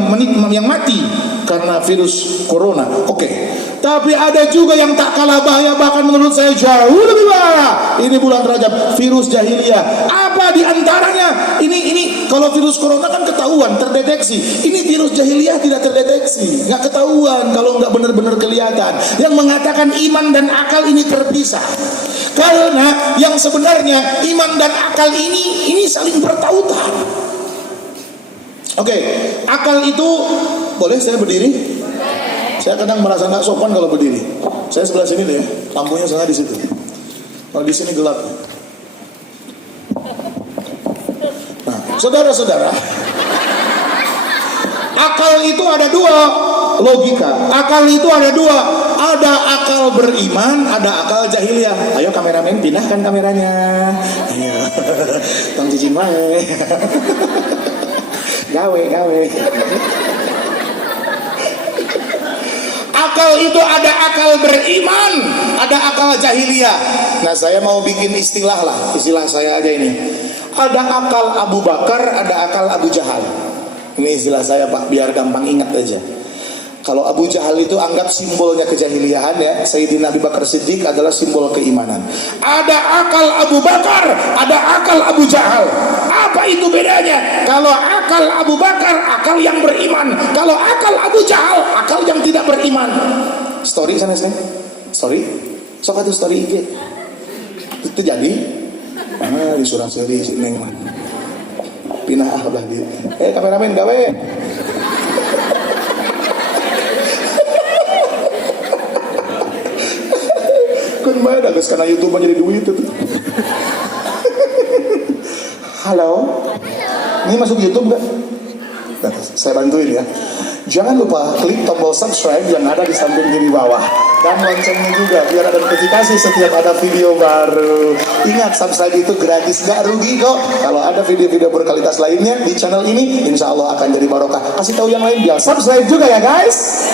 mati karena virus corona, oke. Tapi ada juga yang tak kalah bahaya, bahkan menurut saya jauh lebih bahaya. Ini bulan Rajab, virus jahiliyah. Apa diantaranya? Ini kalau virus corona kan ketahuan, terdeteksi. Ini virus jahiliyah tidak terdeteksi, nggak ketahuan kalau nggak benar-benar kelihatan. Yang mengatakan iman dan akal ini terpisah. Karena yang sebenarnya iman dan akal ini saling bertautan. Oke, akal itu boleh saya berdiri? Saya kadang merasa nggak sopan kalau berdiri. Saya sebelah sini deh, lampunya sana di situ. Kalau di sini gelap. Nah, saudara-saudara, akal itu ada dua logika. Akal itu ada dua. Ada akal beriman, ada akal jahiliyah. Ayo kameramen, pindahkan kameranya. Ayo, tong cicing wae. Gawe. Akal itu ada akal beriman, ada akal jahiliyah. Nah, saya mau bikin istilah saya aja ini. Ada akal Abu Bakar, ada akal Abu Jahal. Ini istilah saya Pak, biar gampang ingat aja. Kalau Abu Jahal itu anggap simbolnya kejahiliahan ya, Sayyidina Abu Bakar Siddiq adalah simbol keimanan. Ada akal Abu Bakar, ada akal Abu Jahal. Apa itu bedanya? Kalau akal Abu Bakar, akal yang beriman. Kalau akal Abu Jahal, akal yang tidak beriman. Story sana sini. Story. Sok atuh story IG. Itu jadi. Di surah seri neng mah. Pinah udah di. Kameramen gawe. Kan bayar guys karena YouTube jadi duit itu. Halo. Ini masuk YouTube nggak? Nah, saya bantuin ya. Jangan lupa klik tombol subscribe yang ada di samping kiri bawah dan loncengnya juga biar ada notifikasi setiap ada video baru. Ingat, subscribe itu gratis, gak rugi kok. Kalau ada video-video berkualitas lainnya di channel ini, insya Allah akan jadi barokah. Kasih tahu yang lain biar subscribe juga ya guys.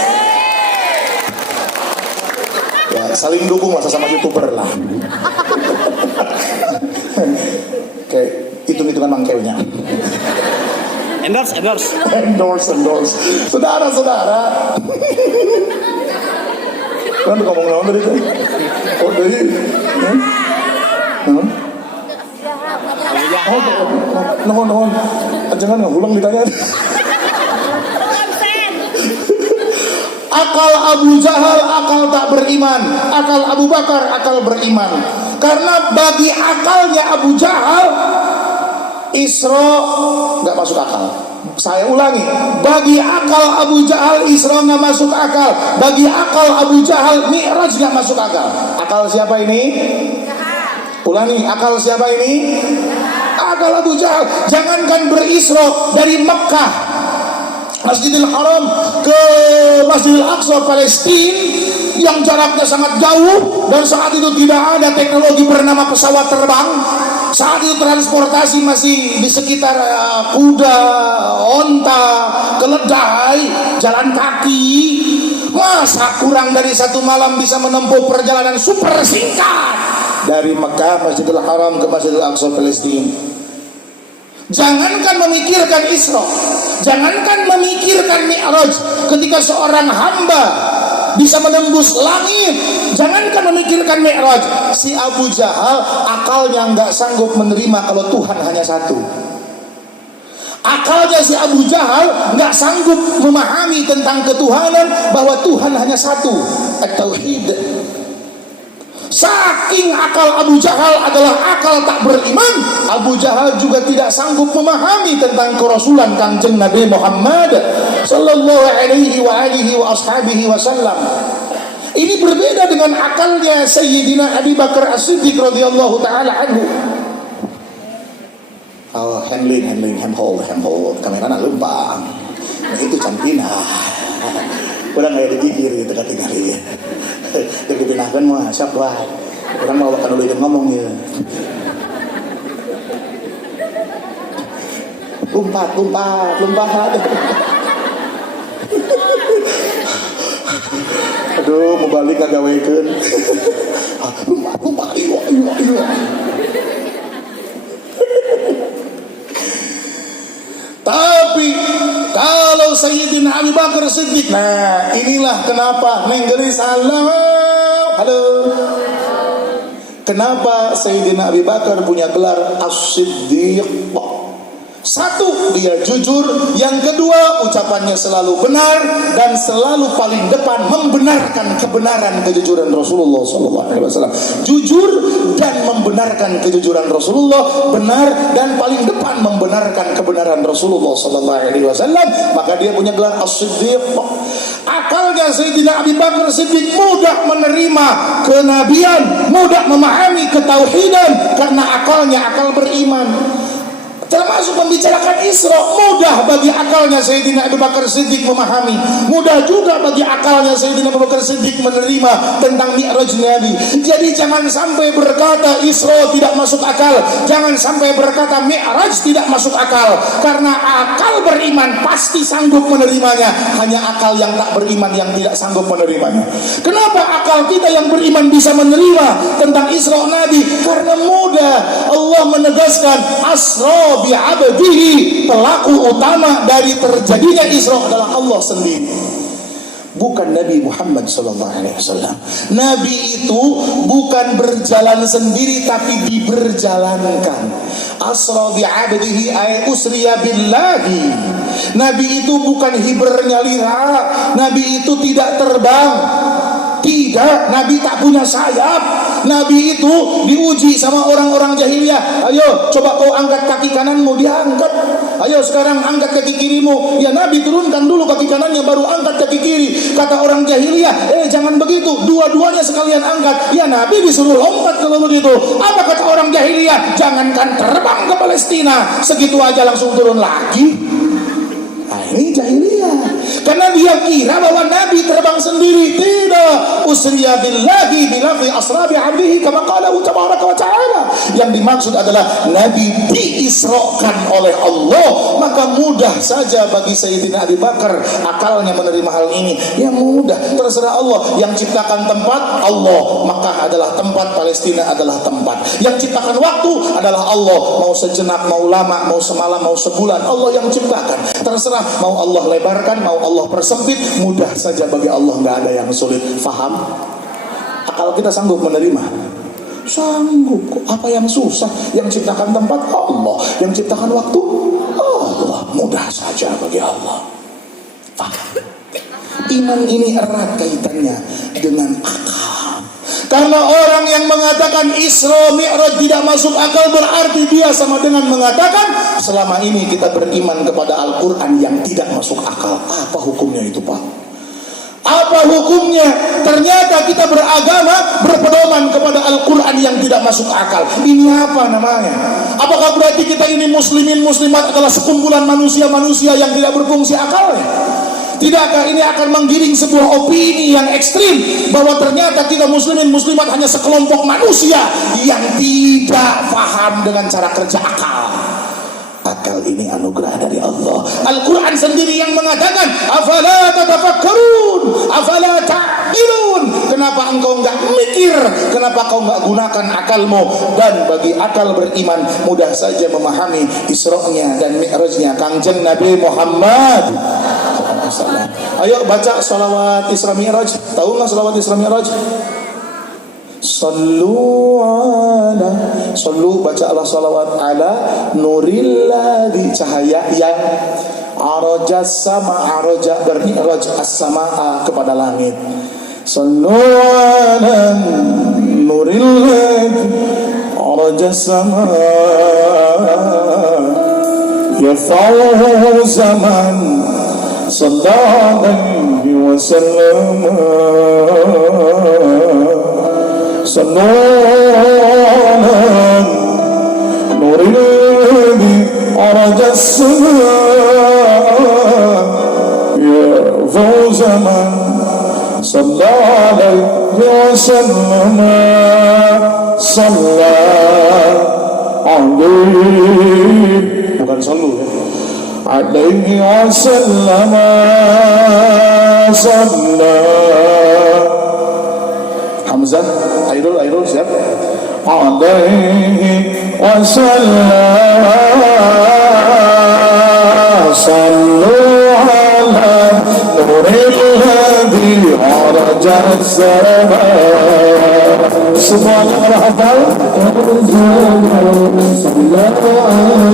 Ya, saling dukung lah sama YouTuber lah. Oke, hitung-hitungan mangkeunya. Endorse. Saudara-saudara. Kan ngomong naon tadi teh? Oh, deui. Naon. Jangan ngulang ditanya. Akal Abu Jahal, akal tak beriman. Akal Abu Bakar, akal beriman. Karena bagi akalnya Abu Jahal, Isra nggak masuk akal. Saya ulangi, bagi akal Abu Jahal Isra nggak masuk akal. Bagi akal Abu Jahal Mi'raj nggak masuk akal. Akal siapa ini? Ulangi, akal siapa ini? Akal Abu Jahal. Jangankan berisra dari Mekah Masjidil Haram ke Masjidil Aqsa Palestina yang jaraknya sangat jauh dan saat itu tidak ada teknologi bernama pesawat terbang. Saat itu transportasi masih di sekitar kuda, onta, keledai, jalan kaki. Masa kurang dari 1 malam bisa menempuh perjalanan super singkat dari Mekah Masjidil Haram ke Masjidil Aqsa Palestina. Jangankan memikirkan Isra, jangankan memikirkan Mi'raj, ketika seorang hamba bisa menembus langit, jangankan memikirkan Mi'raj, si Abu Jahal akalnya nggak sanggup menerima kalau Tuhan hanya satu. Akalnya si Abu Jahal nggak sanggup memahami tentang ketuhanan, bahwa Tuhan hanya satu, at-tauhid. Saking akal Abu Jahal adalah akal tak beriman, Abu Jahal juga tidak sanggup memahami tentang kerasulan Kangjeng Nabi Muhammad sallallahu alaihi wa alihi wa ashabihi wasallam. Ini berbeda dengan akalnya Sayyidina Abi Bakar As-Siddiq radhiyallahu taala anhu. Oh, handling, handhold, kamera nak lupa. Nah, itu cantina. Orang nggak dipikir gitu ketika dia. Dia dipindahkan mah siapa? Orang mau bakal dulu ngomong ya. Lompat. Aduh, mau balik kagak wekeun. Lompat, iyo. Tapi kalau Sayyidina Abu Bakar Siddiq, nah inilah kenapa nenggelis salam. Halo. Kenapa Sayyidina Abu Bakar punya gelar As-Siddiq? Satu, dia jujur. Yang kedua, ucapannya selalu benar dan selalu paling depan membenarkan kebenaran kejujuran Rasulullah SAW. Jujur dan membenarkan kejujuran Rasulullah, benar dan paling depan membenarkan kebenaran Rasulullah SAW. Maka dia punya gelar As-Siddiq. Akalnya Sayyidina Abu Bakar Siddiq mudah menerima kenabian, mudah memahami ketauhidan karena akalnya akal beriman. Termasuk membicarakan Isra, mudah bagi akalnya Sayyidina Abu Bakar Siddiq memahami. Mudah juga bagi akalnya Sayyidina Abu Bakar Siddiq menerima tentang Mi'raj Nabi. Jadi jangan sampai berkata Isra tidak masuk akal, jangan sampai berkata Mi'raj tidak masuk akal. Karena akal beriman pasti sanggup menerimanya, hanya akal yang tak beriman yang tidak sanggup menerimanya. Kenapa akal kita yang beriman bisa menerima tentang Isra Nabi? Karena mudah. Allah menegaskan Asra bi'abdihi, pelaku utama dari terjadinya Isra adalah Allah sendiri, bukan Nabi Muhammad SAW. Nabi itu bukan berjalan sendiri tapi diberjalankan. Asra bi'abdihi ay usriya billahi. Nabi itu bukan hibernya lira. Nabi itu tidak terbang. Tidak, Nabi tak punya sayap. Nabi itu diuji sama orang-orang jahiliyah. Ayo, coba kau angkat kaki kananmu, dia angkat. Ayo sekarang angkat kaki kirimu. Ya Nabi turunkan dulu kaki kanannya baru angkat kaki kiri. Kata orang jahiliyah, jangan begitu, dua-duanya sekalian angkat. Ya Nabi disuruh lompat kalau begitu. Apa kata orang jahiliyah? Jangankan terbang ke Palestina, segitu aja langsung turun lagi. Nah, ini jahiliyah. Karena dia kira bahwa Nabi terbang sendiri. Tidak. Usriya billahi bilafzi asra bi'abdihi kama qalahu tabaraka wa ta'ala. Yang dimaksud adalah Nabi diisrokan oleh Allah. Maka mudah saja bagi Sayyidina Abu Bakar akalnya menerima hal ini. Ya mudah, terserah Allah. Yang ciptakan tempat Allah, Makkah adalah tempat, Palestina adalah tempat. Yang ciptakan waktu adalah Allah. Mau sejenak, mau lama, mau semalam, mau sebulan, Allah yang ciptakan. Terserah, mau Allah lebarkan, mau Allah persempit, mudah saja bagi Allah, nggak ada yang sulit. Faham? Akal kita sanggup menerima? Sanggup kok. Apa yang susah? Yang ciptakan tempat Allah, yang ciptakan waktu Allah, mudah saja bagi Allah. Faham? Iman ini erat kaitannya dengan akal. Karena orang yang mengatakan Isra Mi'raj tidak masuk akal berarti dia sama dengan mengatakan selama ini kita beriman kepada Al-Quran yang tidak masuk akal. Apa hukumnya itu, Pak? Apa hukumnya? Ternyata kita beragama berpedoman kepada Al-Quran yang tidak masuk akal. Ini apa namanya? Apakah berarti kita ini muslimin muslimat adalah sekumpulan manusia-manusia yang tidak berfungsi akalnya? Tidakkah ini akan menggiring sebuah opini yang ekstrim bahwa ternyata kita muslimin muslimat hanya sekelompok manusia yang tidak paham dengan cara kerja akal? Akal ini anugerah dari Allah. Al-Quran sendiri yang mengatakan afala tatafakkarun, afala ta'qilun. Kenapa engkau enggak mikir? Kenapa kau enggak gunakan akalmu? Dan bagi akal beriman mudah saja memahami Isra-nya dan Mi'rajnya Kangjeng Nabi Muhammad. Ayo baca salawat Isra Mi'raj. Tahu nggak salawat Isra Mi'raj? Sallu bacalah salawat ala nurilladzi, cahaya yang arajas sama, araja bermi'raj as-samaa kepada langit. Sallu ala nurilladzi arajas sama yafa'u zaman sallallahu وسلم صنونا نور الذي عرج السماء يا فوز من صلى عليه وسلم صلى عليه bukan selalu ya alaihi wasallam صلى Hamzah Airul siap alaihi wasallam sallu ala nuril ladzi araja as-sama subhanallah hafal sallallahu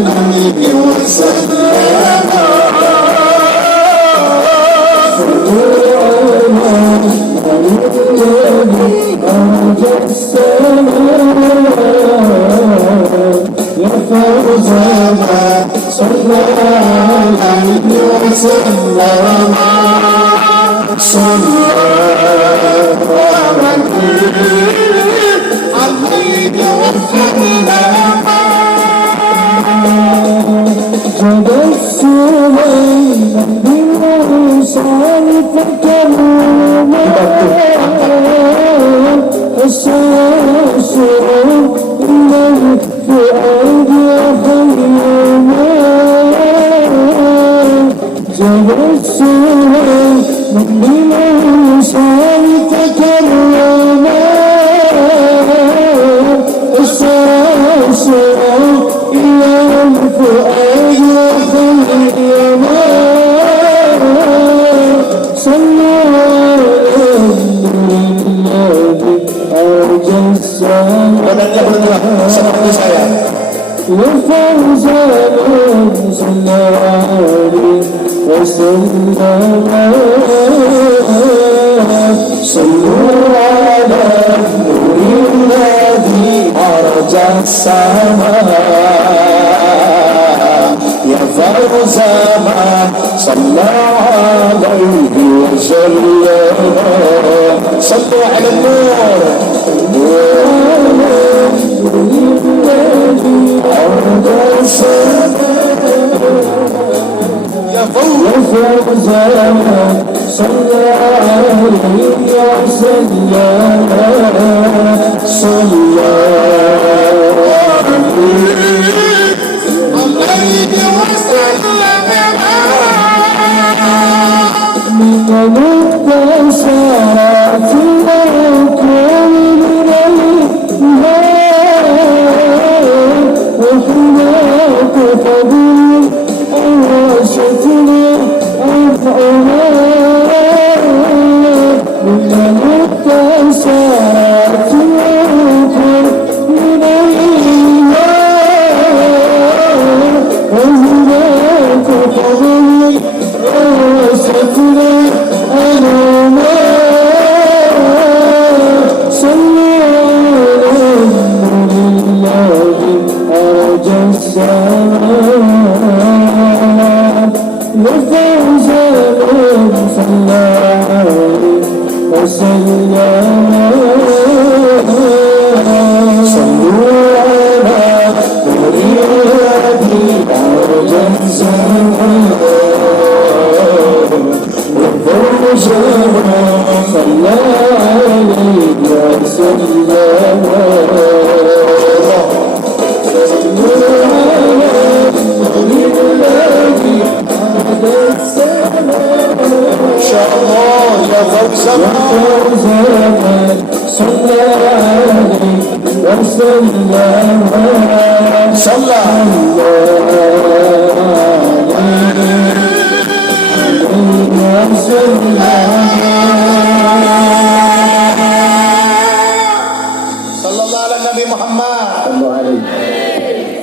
alaihi wasallam seperti saya. Ya Fauzama sallallahu alaihi wasallam sallu ala nur يا فوز صلى عليه وسلم صلى عليه وسلم من المكتسرات الكون من وحناك فضل أواشتنا أفعنا من المكتسرات الكون من وحناك فضل أواشتنا أفعنا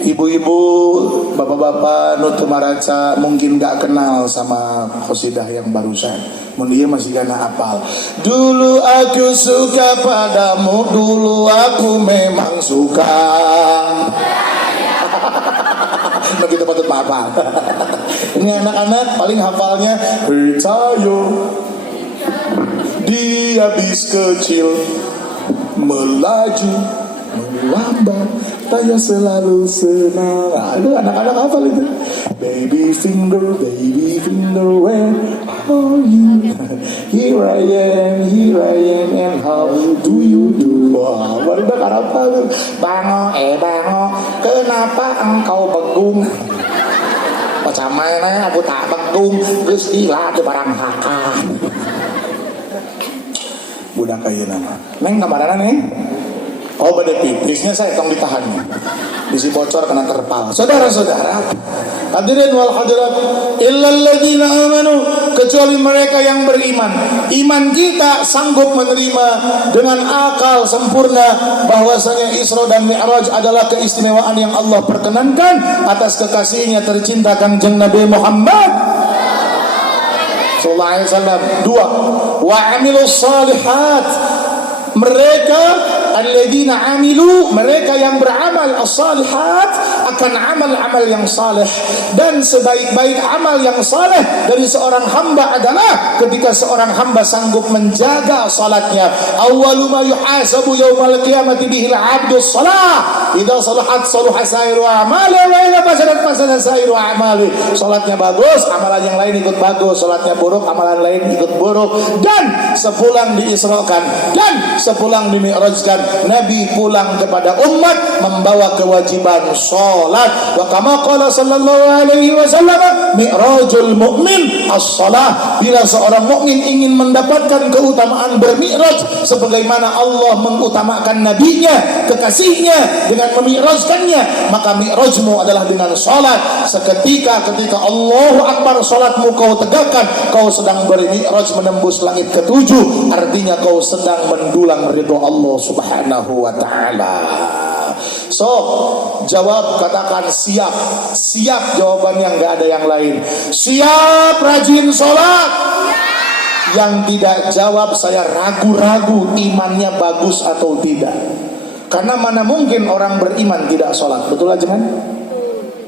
Ibu-ibu, bapak-bapak, nutu maraca mungkin gak kenal sama qasidah yang barusan. Dia masih gana apal. Dulu aku suka padamu, dulu aku memang suka. Nah kita patut hafal. Ini anak-anak paling hafalnya percaya Dia bis kecil melaju melambat, saya selalu senang. Aduh, anak-anak hafal itu. Baby finger, where are you? Here I am, and how do you do? Wah, baru dah hafal. Bango, kenapa engkau begung? Macam mana aku tak begung? Geus gila teu barang haka. Budak kayu nama. Neng kamarana neng? Oh badai pipisnya saya tong ditahannya. Bisi bocor kena terpal. Saudara-saudara, hadirin wal hadirat, illal ladzina amanu, kecuali mereka yang beriman. Iman kita sanggup menerima dengan akal sempurna bahwasanya Isra dan Mi'raj adalah keistimewaan yang Allah perkenankan atas kekasihnya tercinta Kangjeng Nabi Muhammad sallallahu alaihi wasallam. Dua, wa amilus salihat, mereka alladzina amilu, mereka yang beramal as-salihat akan amal-amal yang saleh. Dan sebaik-baik amal yang saleh dari seorang hamba adalah ketika seorang hamba sanggup menjaga salatnya. Awwalu ma yuhasabu yaumal qiyamati bihil 'abdu shalah. Idza salahat salaha sairu a'mali wa idza fasadat sairu a'mali. Salatnya bagus, amalan yang lain ikut bagus. Salatnya buruk, amalan lain ikut buruk. Dan sepulang diisrakan dan sepulang dimi'rajkan, Nabi pulang kepada umat membawa kewajiban salat. Wa kama qala sallallahu alaihi wasallam, mi'rajul mu'min as-salah. Bila seorang mukmin ingin mendapatkan keutamaan bermi'raj sebagaimana Allah mengutamakan nabinya, kekasihnya dengan memi'rajkannya, maka mi'rajmu adalah dengan salat. Ketika Allahu Akbar salatmu kau tegakkan, kau sedang bermi'raj menembus langit ketujuh, artinya kau sedang mendulang ridho Allah Subhanahu wa ta'ala. So, jawab, katakan siap. Siap jawabannya, nggak ada yang lain. Siap rajin sholat. Yang tidak jawab, saya ragu-ragu imannya bagus atau tidak. Karena mana mungkin orang beriman tidak sholat. Betul aja kan?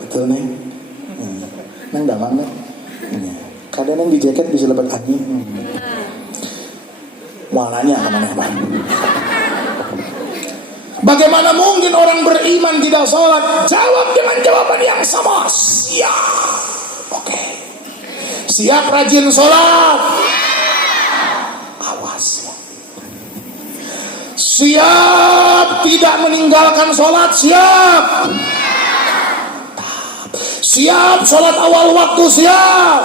Betul nih. Neng damang nih. Kadang yang di jaket bisa lebat angin. Walanya kemana-mana. Bagaimana mungkin orang beriman tidak sholat? Jawab dengan jawaban yang sama. Siap. Oke. Siap rajin sholat. Awas. Siap tidak meninggalkan sholat. Siap. Siap sholat awal waktu. Siap.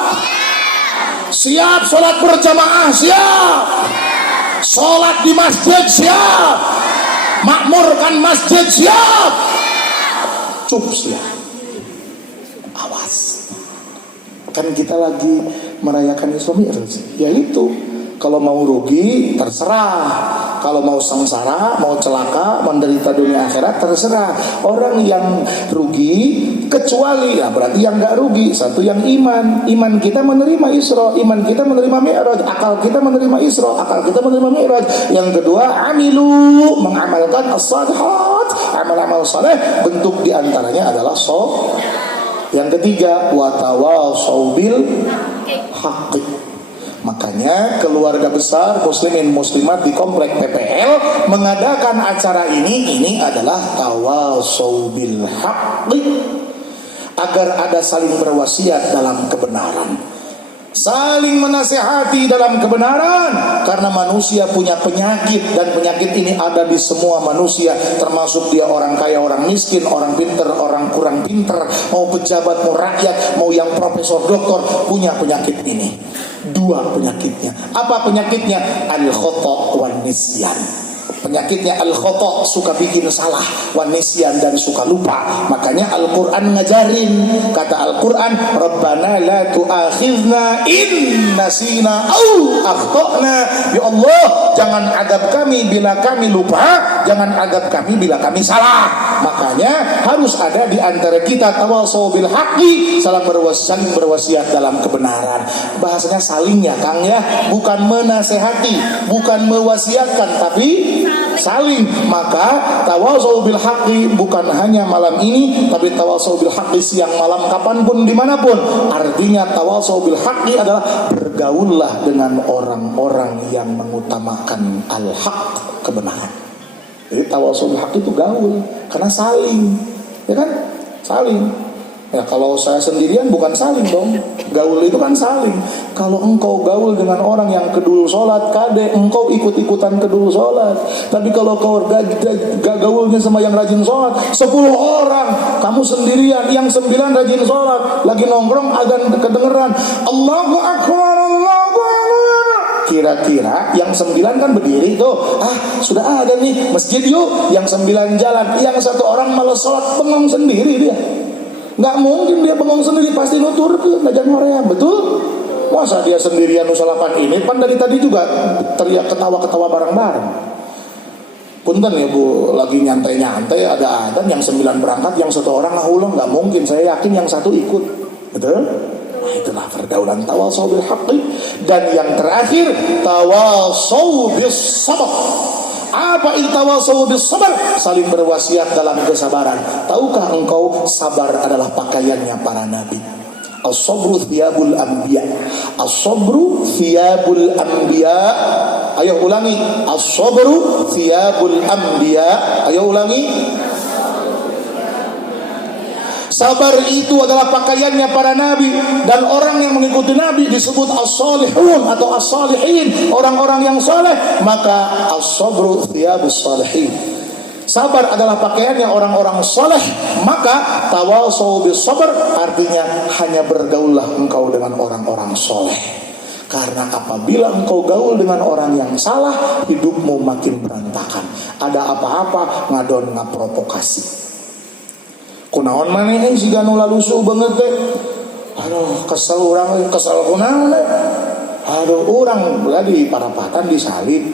Siap sholat berjamaah. Siap. Sholat di masjid. Siap. Makmurkan masjid. Siap. Cukup siap. Awas. Kan kita lagi merayakan Isra Mi'raj. Ya itu, kalau mau rugi terserah, kalau mau sengsara, mau celaka, menderita dunia akhirat terserah. Orang yang rugi kecuali, ya berarti yang nggak rugi satu yang iman kita menerima Isra, iman kita menerima Mi'raj, akal kita menerima Isra, akal kita menerima Mi'raj. Yang kedua, amilu, mengamalkan as-salihat, amal-amal saleh, bentuk diantaranya adalah sholat. Yang ketiga, watawasau bil haqqi. Makanya keluarga besar muslimin muslimat di komplek PPL mengadakan acara ini adalah tawasau bil haqqi, agar ada saling berwasiat dalam kebenaran, saling menasihati dalam kebenaran. Karena manusia punya penyakit, dan penyakit ini ada di semua manusia, termasuk dia orang kaya, orang miskin, orang pinter, orang kurang pinter, mau pejabat, mau rakyat, mau yang profesor, doktor, punya penyakit ini. Dua penyakitnya. Apa penyakitnya? Al-khata' wan nisyan. Penyakitnya al-khata', suka bikin salah, wan nisyan, dan suka lupa. Makanya Al-Quran ngajarin, kata Al-Quran, Rabbana la tu'akhidna in nasina au akhta'na. Ya Allah, jangan adab kami bila kami lupa, jangan adab kami bila kami salah. Makanya harus ada di antara kita tawasau bil haqqi, saling berwasiat dalam kebenaran. Bahasanya saling ya Kang ya, bukan menasehati, bukan mewasiatkan, tapi saling. Maka tawasau bil haqqi bukan hanya malam ini, tapi tawasau bil haqqi siang malam kapanpun dimanapun. Artinya tawasau bil haqqi adalah bergaullah dengan orang-orang yang mengutamakan al-haq, kebenaran. Jadi tawasau bil haqqi itu gaul, karena saling, ya kan? Saling. Ya kalau saya sendirian bukan saling dong. Gaul itu kan saling. Kalau engkau gaul dengan orang yang kedul sholat, kade engkau ikut-ikutan kedul sholat. Tapi kalau kau gaulnya sama yang rajin sholat, 10 orang, kamu sendirian, yang 9 rajin sholat, lagi nongkrong agan kedengeran Allahu Akbar, Allahu Akbar. Kira-kira yang 9 kan berdiri tuh, sudah ada nih masjid yuk. Yang 9 jalan, yang 1 orang malah sholat bengong sendiri dia. Nggak mungkin dia bengong sendiri, pasti nutur ke najan Korea, betul? Masa dia sendirian usalapan ini, pan dari tadi juga teriak ketawa-ketawa bareng-bareng. Punten ya bu, lagi nyantai-nyantai ada adzan, yang 9 berangkat, yang 1 orang ngahuleng, nggak mungkin. Saya yakin yang 1 ikut, betul? Nah itulah pergaulan tawasau bil haqqi. Dan yang terakhir tawasau bis sabr. Apa itu tawasau bis sabr? Saling berwasiat dalam kesabaran. Tahukah engkau sabar adalah pakaiannya para nabi? As-sabru thiyabul anbiya. As-sabru thiyabul anbiya. Ayo ulangi. As-sabru thiyabul anbiya. Ayo ulangi. Sabar itu adalah pakaiannya para nabi, dan orang yang mengikuti nabi disebut as-salihun atau as-salihin, orang-orang yang saleh. Maka as-sabru thiyabus salihin. Sabar adalah pakaiannya orang-orang saleh. Maka tawasau bis sabr artinya hanya bergaullah engkau dengan orang-orang saleh. Karena apabila engkau gaul dengan orang yang salah, hidupmu makin berantakan. Ada apa-apa ngadon ngaprovokasi. Kunaon maneh si ganu lalusu banget teh. Aduh, kesel urang, kesel kunaon teh. Aduh, urang di parapatan disalib.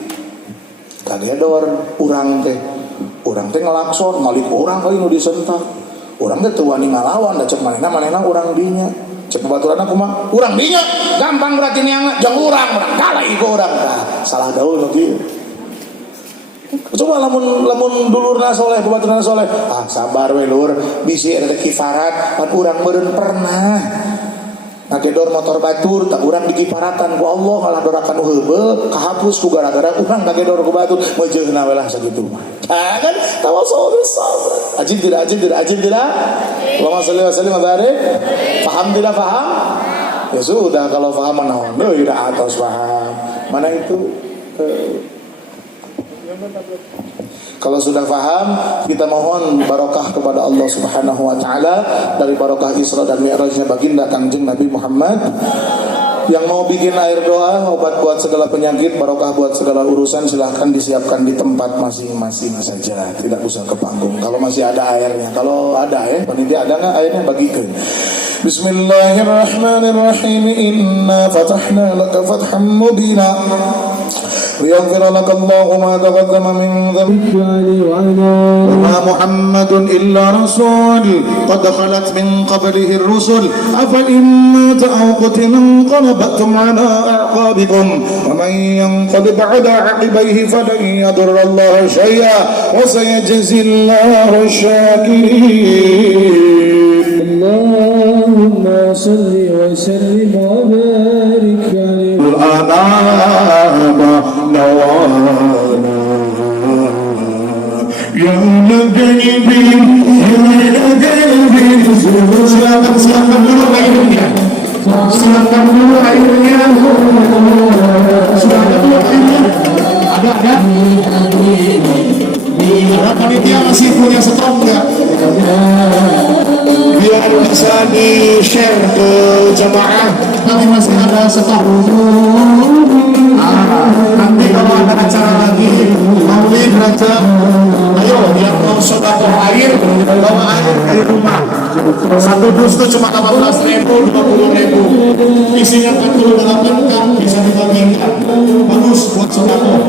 Kagedor urang teh. Urang teh ngelakson, ngalik urang kali nu disentak. Urang teh teu wani ngalawan, da cek manehna urang dinya. Cek babaturanna kumaha? Urang dinya. Gampang berarti niangna jeung urang galai ku urang. Nah, salah gaul nu kieu. Coba lamun dulurna soleh, babaturna soleh, sabar we lur, bisi ada kifarat, pan urang meureun pernah ngagedor motor batur, tak urang dikifaratan ku Allah ngalah dorakan heubeul, kahapus ku gara-gara urang ngagedor ku batur, mejeuna we lah sakitu mah. Kan tawasau bis sabr. Ajib tidak? Allahumma shalli wa sallim wa barik. Paham tidak paham? Ya sudah, kalau paham naon deui da atos paham. Mana itu kalau sudah paham, kita mohon barokah kepada Allah Subhanahu wa taala dari barokah Isra dan Mi'rajnya baginda Kangjeng Nabi Muhammad. Yang mau bikin air doa, obat buat segala penyakit, barokah buat segala urusan, silahkan disiapkan di tempat masing-masing saja, tidak usah ke panggung. Kalau masih ada airnya, kalau ada panitia ada nggak airnya bagikan. Bismillahirrahmanirrahim. Inna fatahna laka fathan mubina. ليغفر لك الله ما تقدم من ذنبك وما محمد إلا رسول قد خلت من قبله الرسل أفإن مات أو قتل انقلبتم على أعقابكم ومن ينقلب على عقبيه فلن يضر الله شيئا وسيجزي الله الشاكرين. اللهم صل وسلم وبارك عليه Silakan dulu airnya. Ada. Panitia masih punya stok nggak? Biar bisa di share ke jamaah. Nanti masih ada stok. Nanti kalau ada acara lagi maulid raja, ayo yang mau sedekah air bawa air dari rumah. Satu dus itu cuma 18.000, 20.000. Isinya 48 kan bisa dibagikan. Bagus buat sedekah.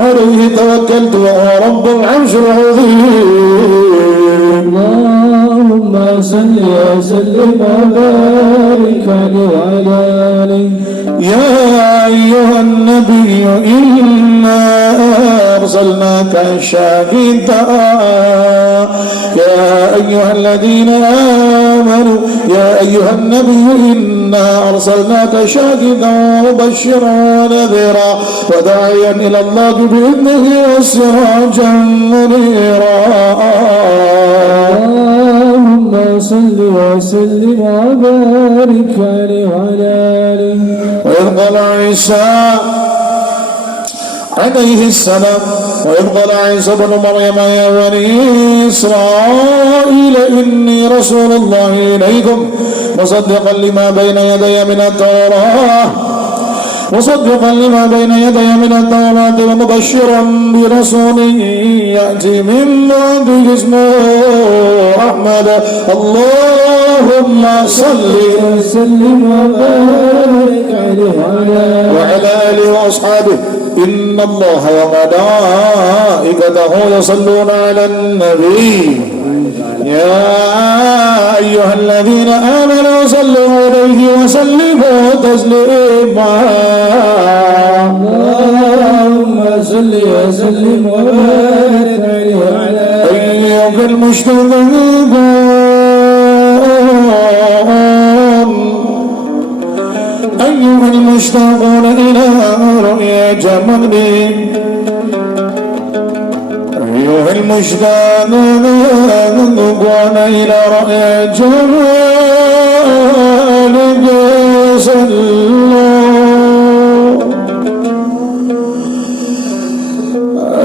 عليه توكلت وهو رب العرش العظيم. اللهم صل وسلم وبارك عليه وعلى آله. يا أيها النبي إنا أرسلناك شاهدا يا أيها الذين آمنوا يا أيها النبي إنا أرسلناك شاهدا ومبشرا ونذيرا وداعيا إلى الله بإذنه وسراجا منيرا. اللهم صل وسلم وبارك عليه وعلى آله. وإذ قال عيسى عليه السلام وإذ قال عيسى بن مريم يا بني إسرائيل إني رسول الله إليكم مصدقا لما بين يدي من التوراة ومبشرا برسول يأتي من بعده اسمه أحمد. اللهم صل وسلم وبارك عليه وعلى آله وأصحابه. إن الله وملائكته يصلون على النبي يا أيها الذين آمنوا صلوا عليه وسلموا تسليما. اللهم صل وسلم وبارك عليه وعلى أيها المشتغلون أيها المشتاقون إلى رؤيا جمالي أيها المشتاقون إلى رؤيا جمالك صلوا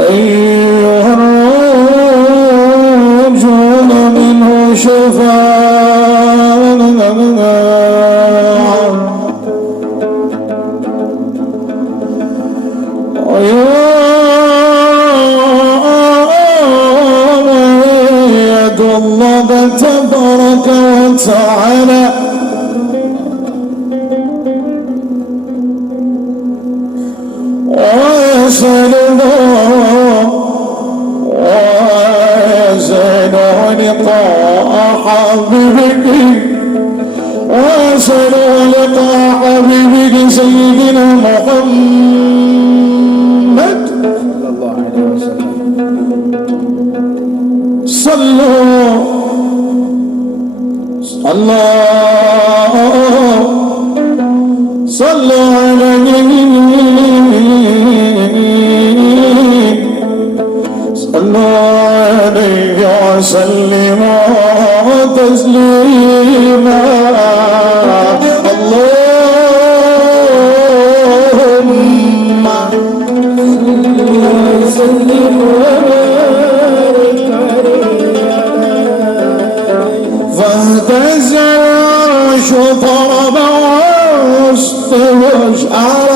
أيها الرجل منه شفاعة الله تبارك وتعالى ويسأله لقاء حبيبك سيدنا محمد صلوا عليه وسلموا تسليما. اللهم صل وسلم ضرب واستشعر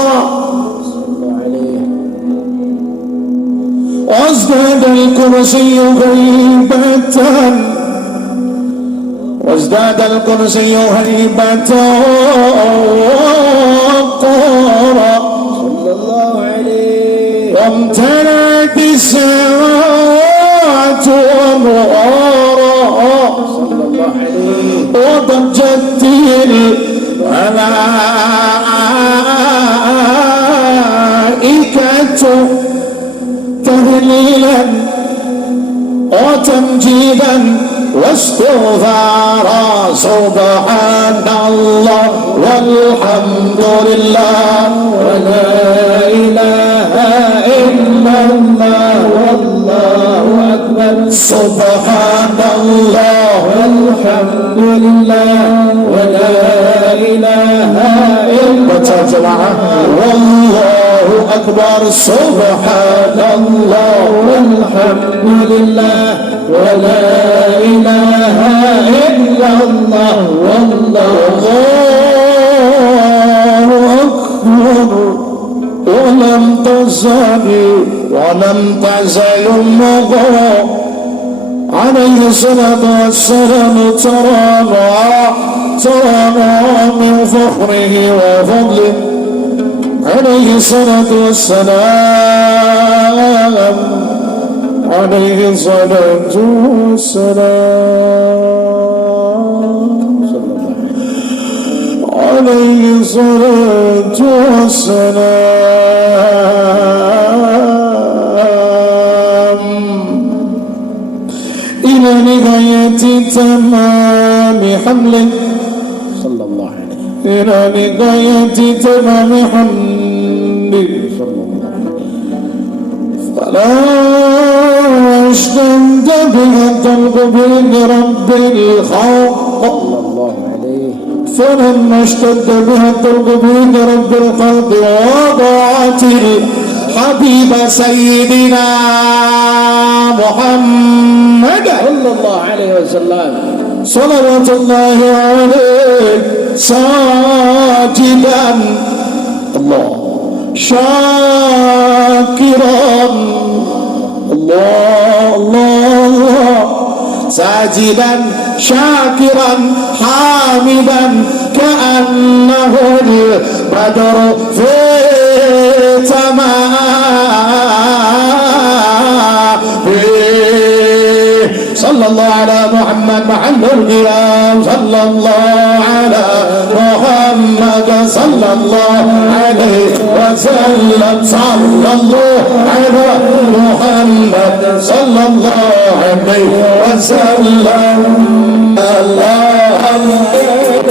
وازداد الكرسي هيبة وازداد الكرسي هيبة وقارا صلى الله عليه وامتلأت السماوات ونورا صلى الله عليه وضجت الملائكة تهليلا وتمجيدا واستغفارا سبحان الله والحمد لله ولا إله إلا الله والله أكبر سبحان الله والحمد لله ولا إله إلا الله والله أكبر سبحان الله والحمد لله ولا إله إلا الله والله أكبر ولم تزل المغرى عليه الصلاة والسلام ترانا من فخره وفضله عليه الصلاة والسلام عليه الصلاة والسلام عليه الصلاة والسلام إلى نهاية تمام حمله صلى الله عليه إلى نهاية تمام حمله صلى الله عليه فلا اشتد بها الطلب برب الخلق صلى الله عليه فلما اشتد بها الطلب برب الخلق وضعت الحبيب سيدنا محمد صلى الله عليه وسلم صلوات الله عليه ساجدا الله شاكرا الله الله ساجدا شاكرا حامدا كأنه البدر في تمام صلى الله على محمد محل القيام صلى الله على محمد صلى الله عليه وسلم صلى الله على محمد صلى الله عليه وسلم الله عليك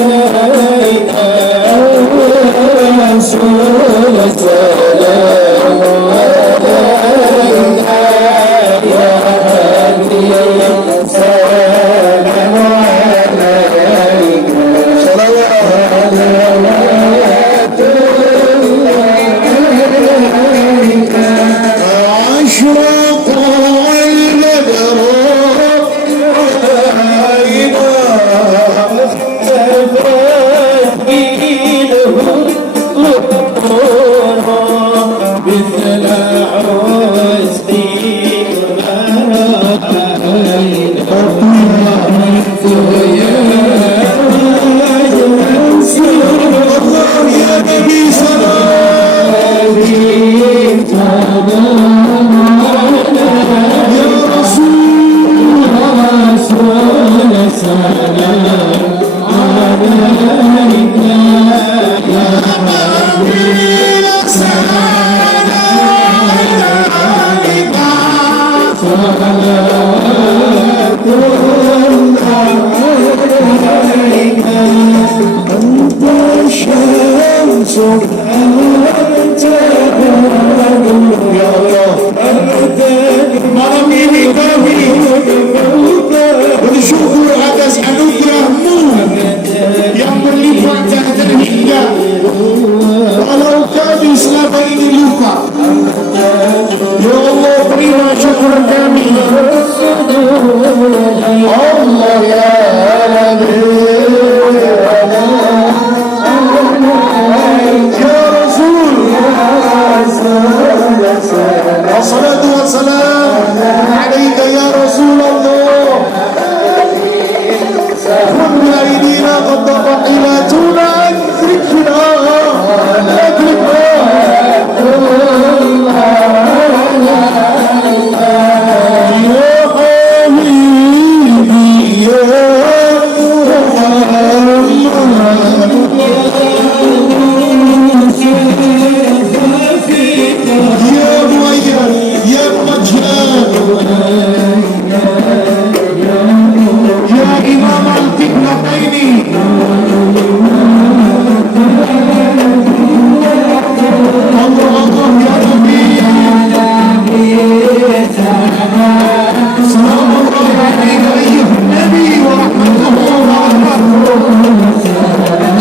رسول السلام عليك يا هادي السلام عليك صلوات عليك أشرق البدر علينا مثل malam ini kami bersyukur atas anugerah-Mu yang berlipat tak terhingga. Walau kami selama ini lupa, ya Allah terima syukur kami. Allah ya Nabi سلام الله عليك أيها النبي ورحمته وبركاته.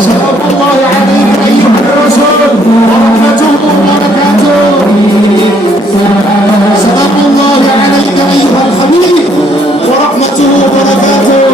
سلام الله عليك أيها الرسول ورحمته وبركاته. سلام الله عليك أيها الحبيب ورحمته وبركاته.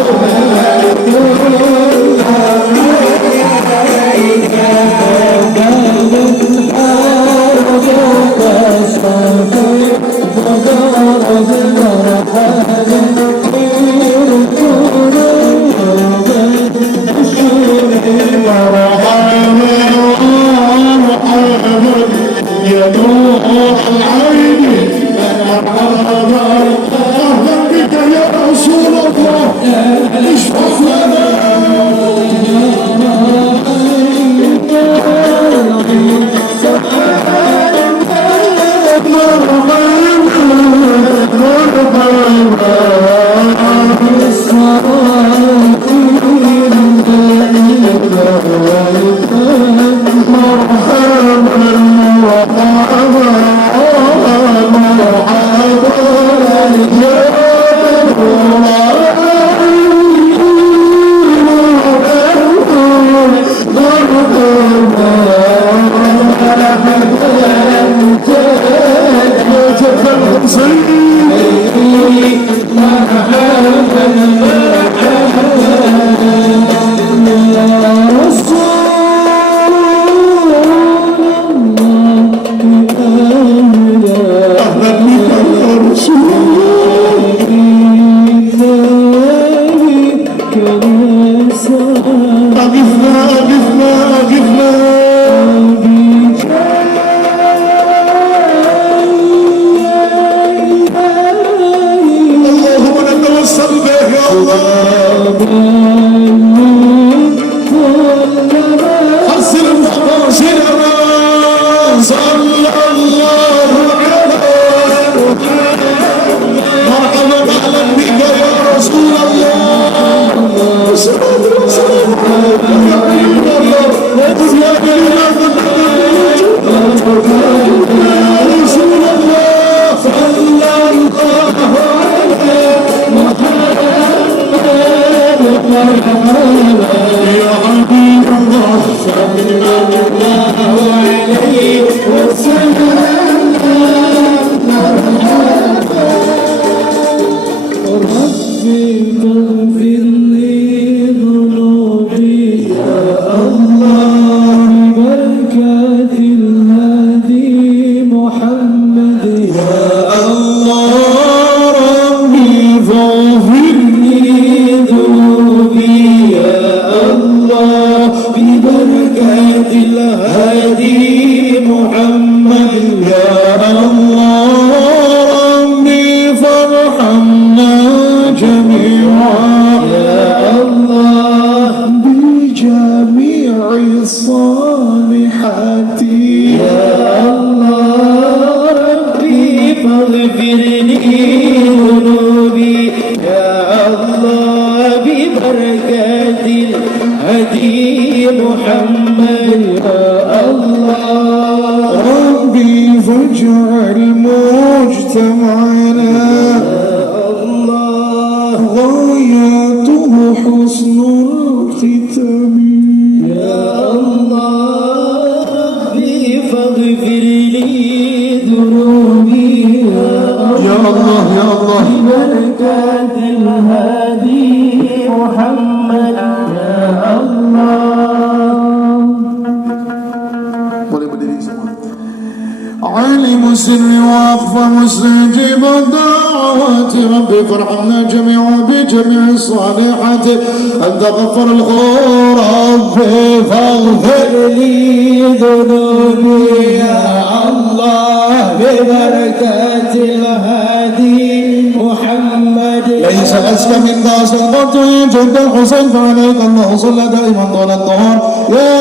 أنت غفر الغفور ربي فاغفر لي ذنوبي يا الله ببركة الهادي محمد. ليس أزكى من ذا سلطة جد الحسين فعليك الله صلى دائما طول الظهر يا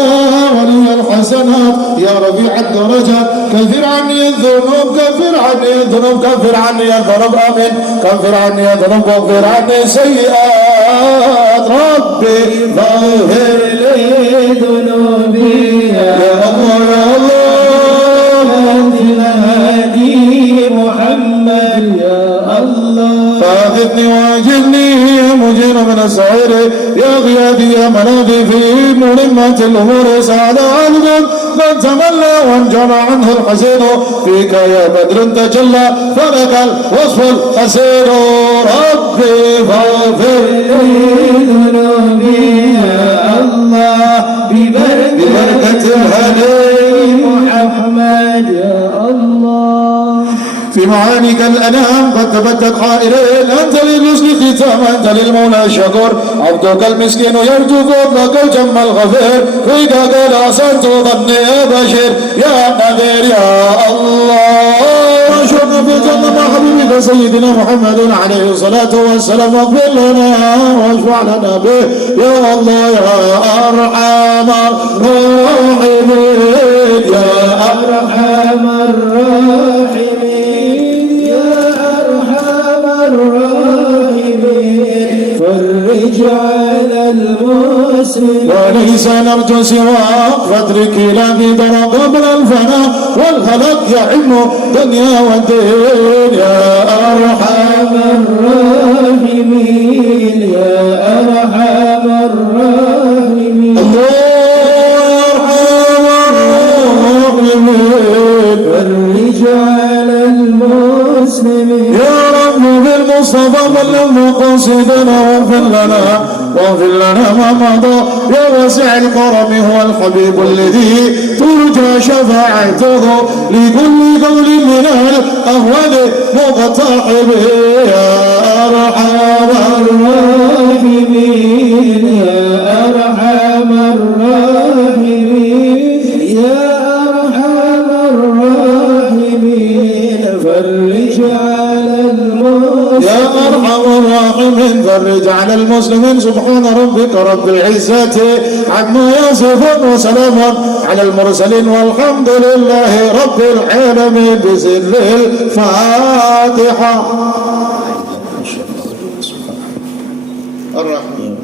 ولي الحسنات يا رفيع الدرجات. كفر عني الذنوب كفر عني الذنوب كفر عني الذنوب آمين. كفر عني الذنوب كفر عني سيئات ربي فاغفر لي ذنوبي يا الله يا الله. أنت الهادي محمد يا الله أغثني وأجرني يا مجير من السعير يا غياثي يا ملاذي في ملمة الأمور سعد عبد من تملى وانجمع عنه الحسين فيك يا بدر تجلى فلك الوصف الحسين ربي فاغفر لي ذنوبي يا الله ببركة الهدي محمد يا الله. في معانيك الأنام قد تبدت قائلين أنت للرسل ختام أنت للمولى الشكور عبدك المسكين يرجو فضلك الجم الغفير فيك قد أحسنت ظني يا بشير يا نذير يا الله. واشرنا في جنة مع حبيبك سيدنا محمد عليه الصلاة والسلام واغفر لنا واشفع لنا به يا الله يا أرحم الراحمين يا أرحم الراحمين يا أرحم الراحمين فرج على المسلمين وليس نرجو سواك فاترك لا بدر قبل الفناء والخلق يعم دنيا والدين يا أرحم الراحمين يا أرحم الراحمين الله أرحم الراحمين فرج على المسلمين يا رب بالمصطفى بلغ مقاصدنا واغفر لنا ما مضى يا واسع الكرم هو الحبيب الذي ترجى شفاعته لكل قول من الأهوال مقتحب يا أرحم الراحمين يا أرحم الراحمين يا أرحم الراحمين فرج على المسلمين يا أرحم الراحمين فرج على المسلمين سبحان ربك رب العزة عما يصفون وسلام على المرسلين والحمد لله رب العالمين بسر الفاتحة. الرحمن.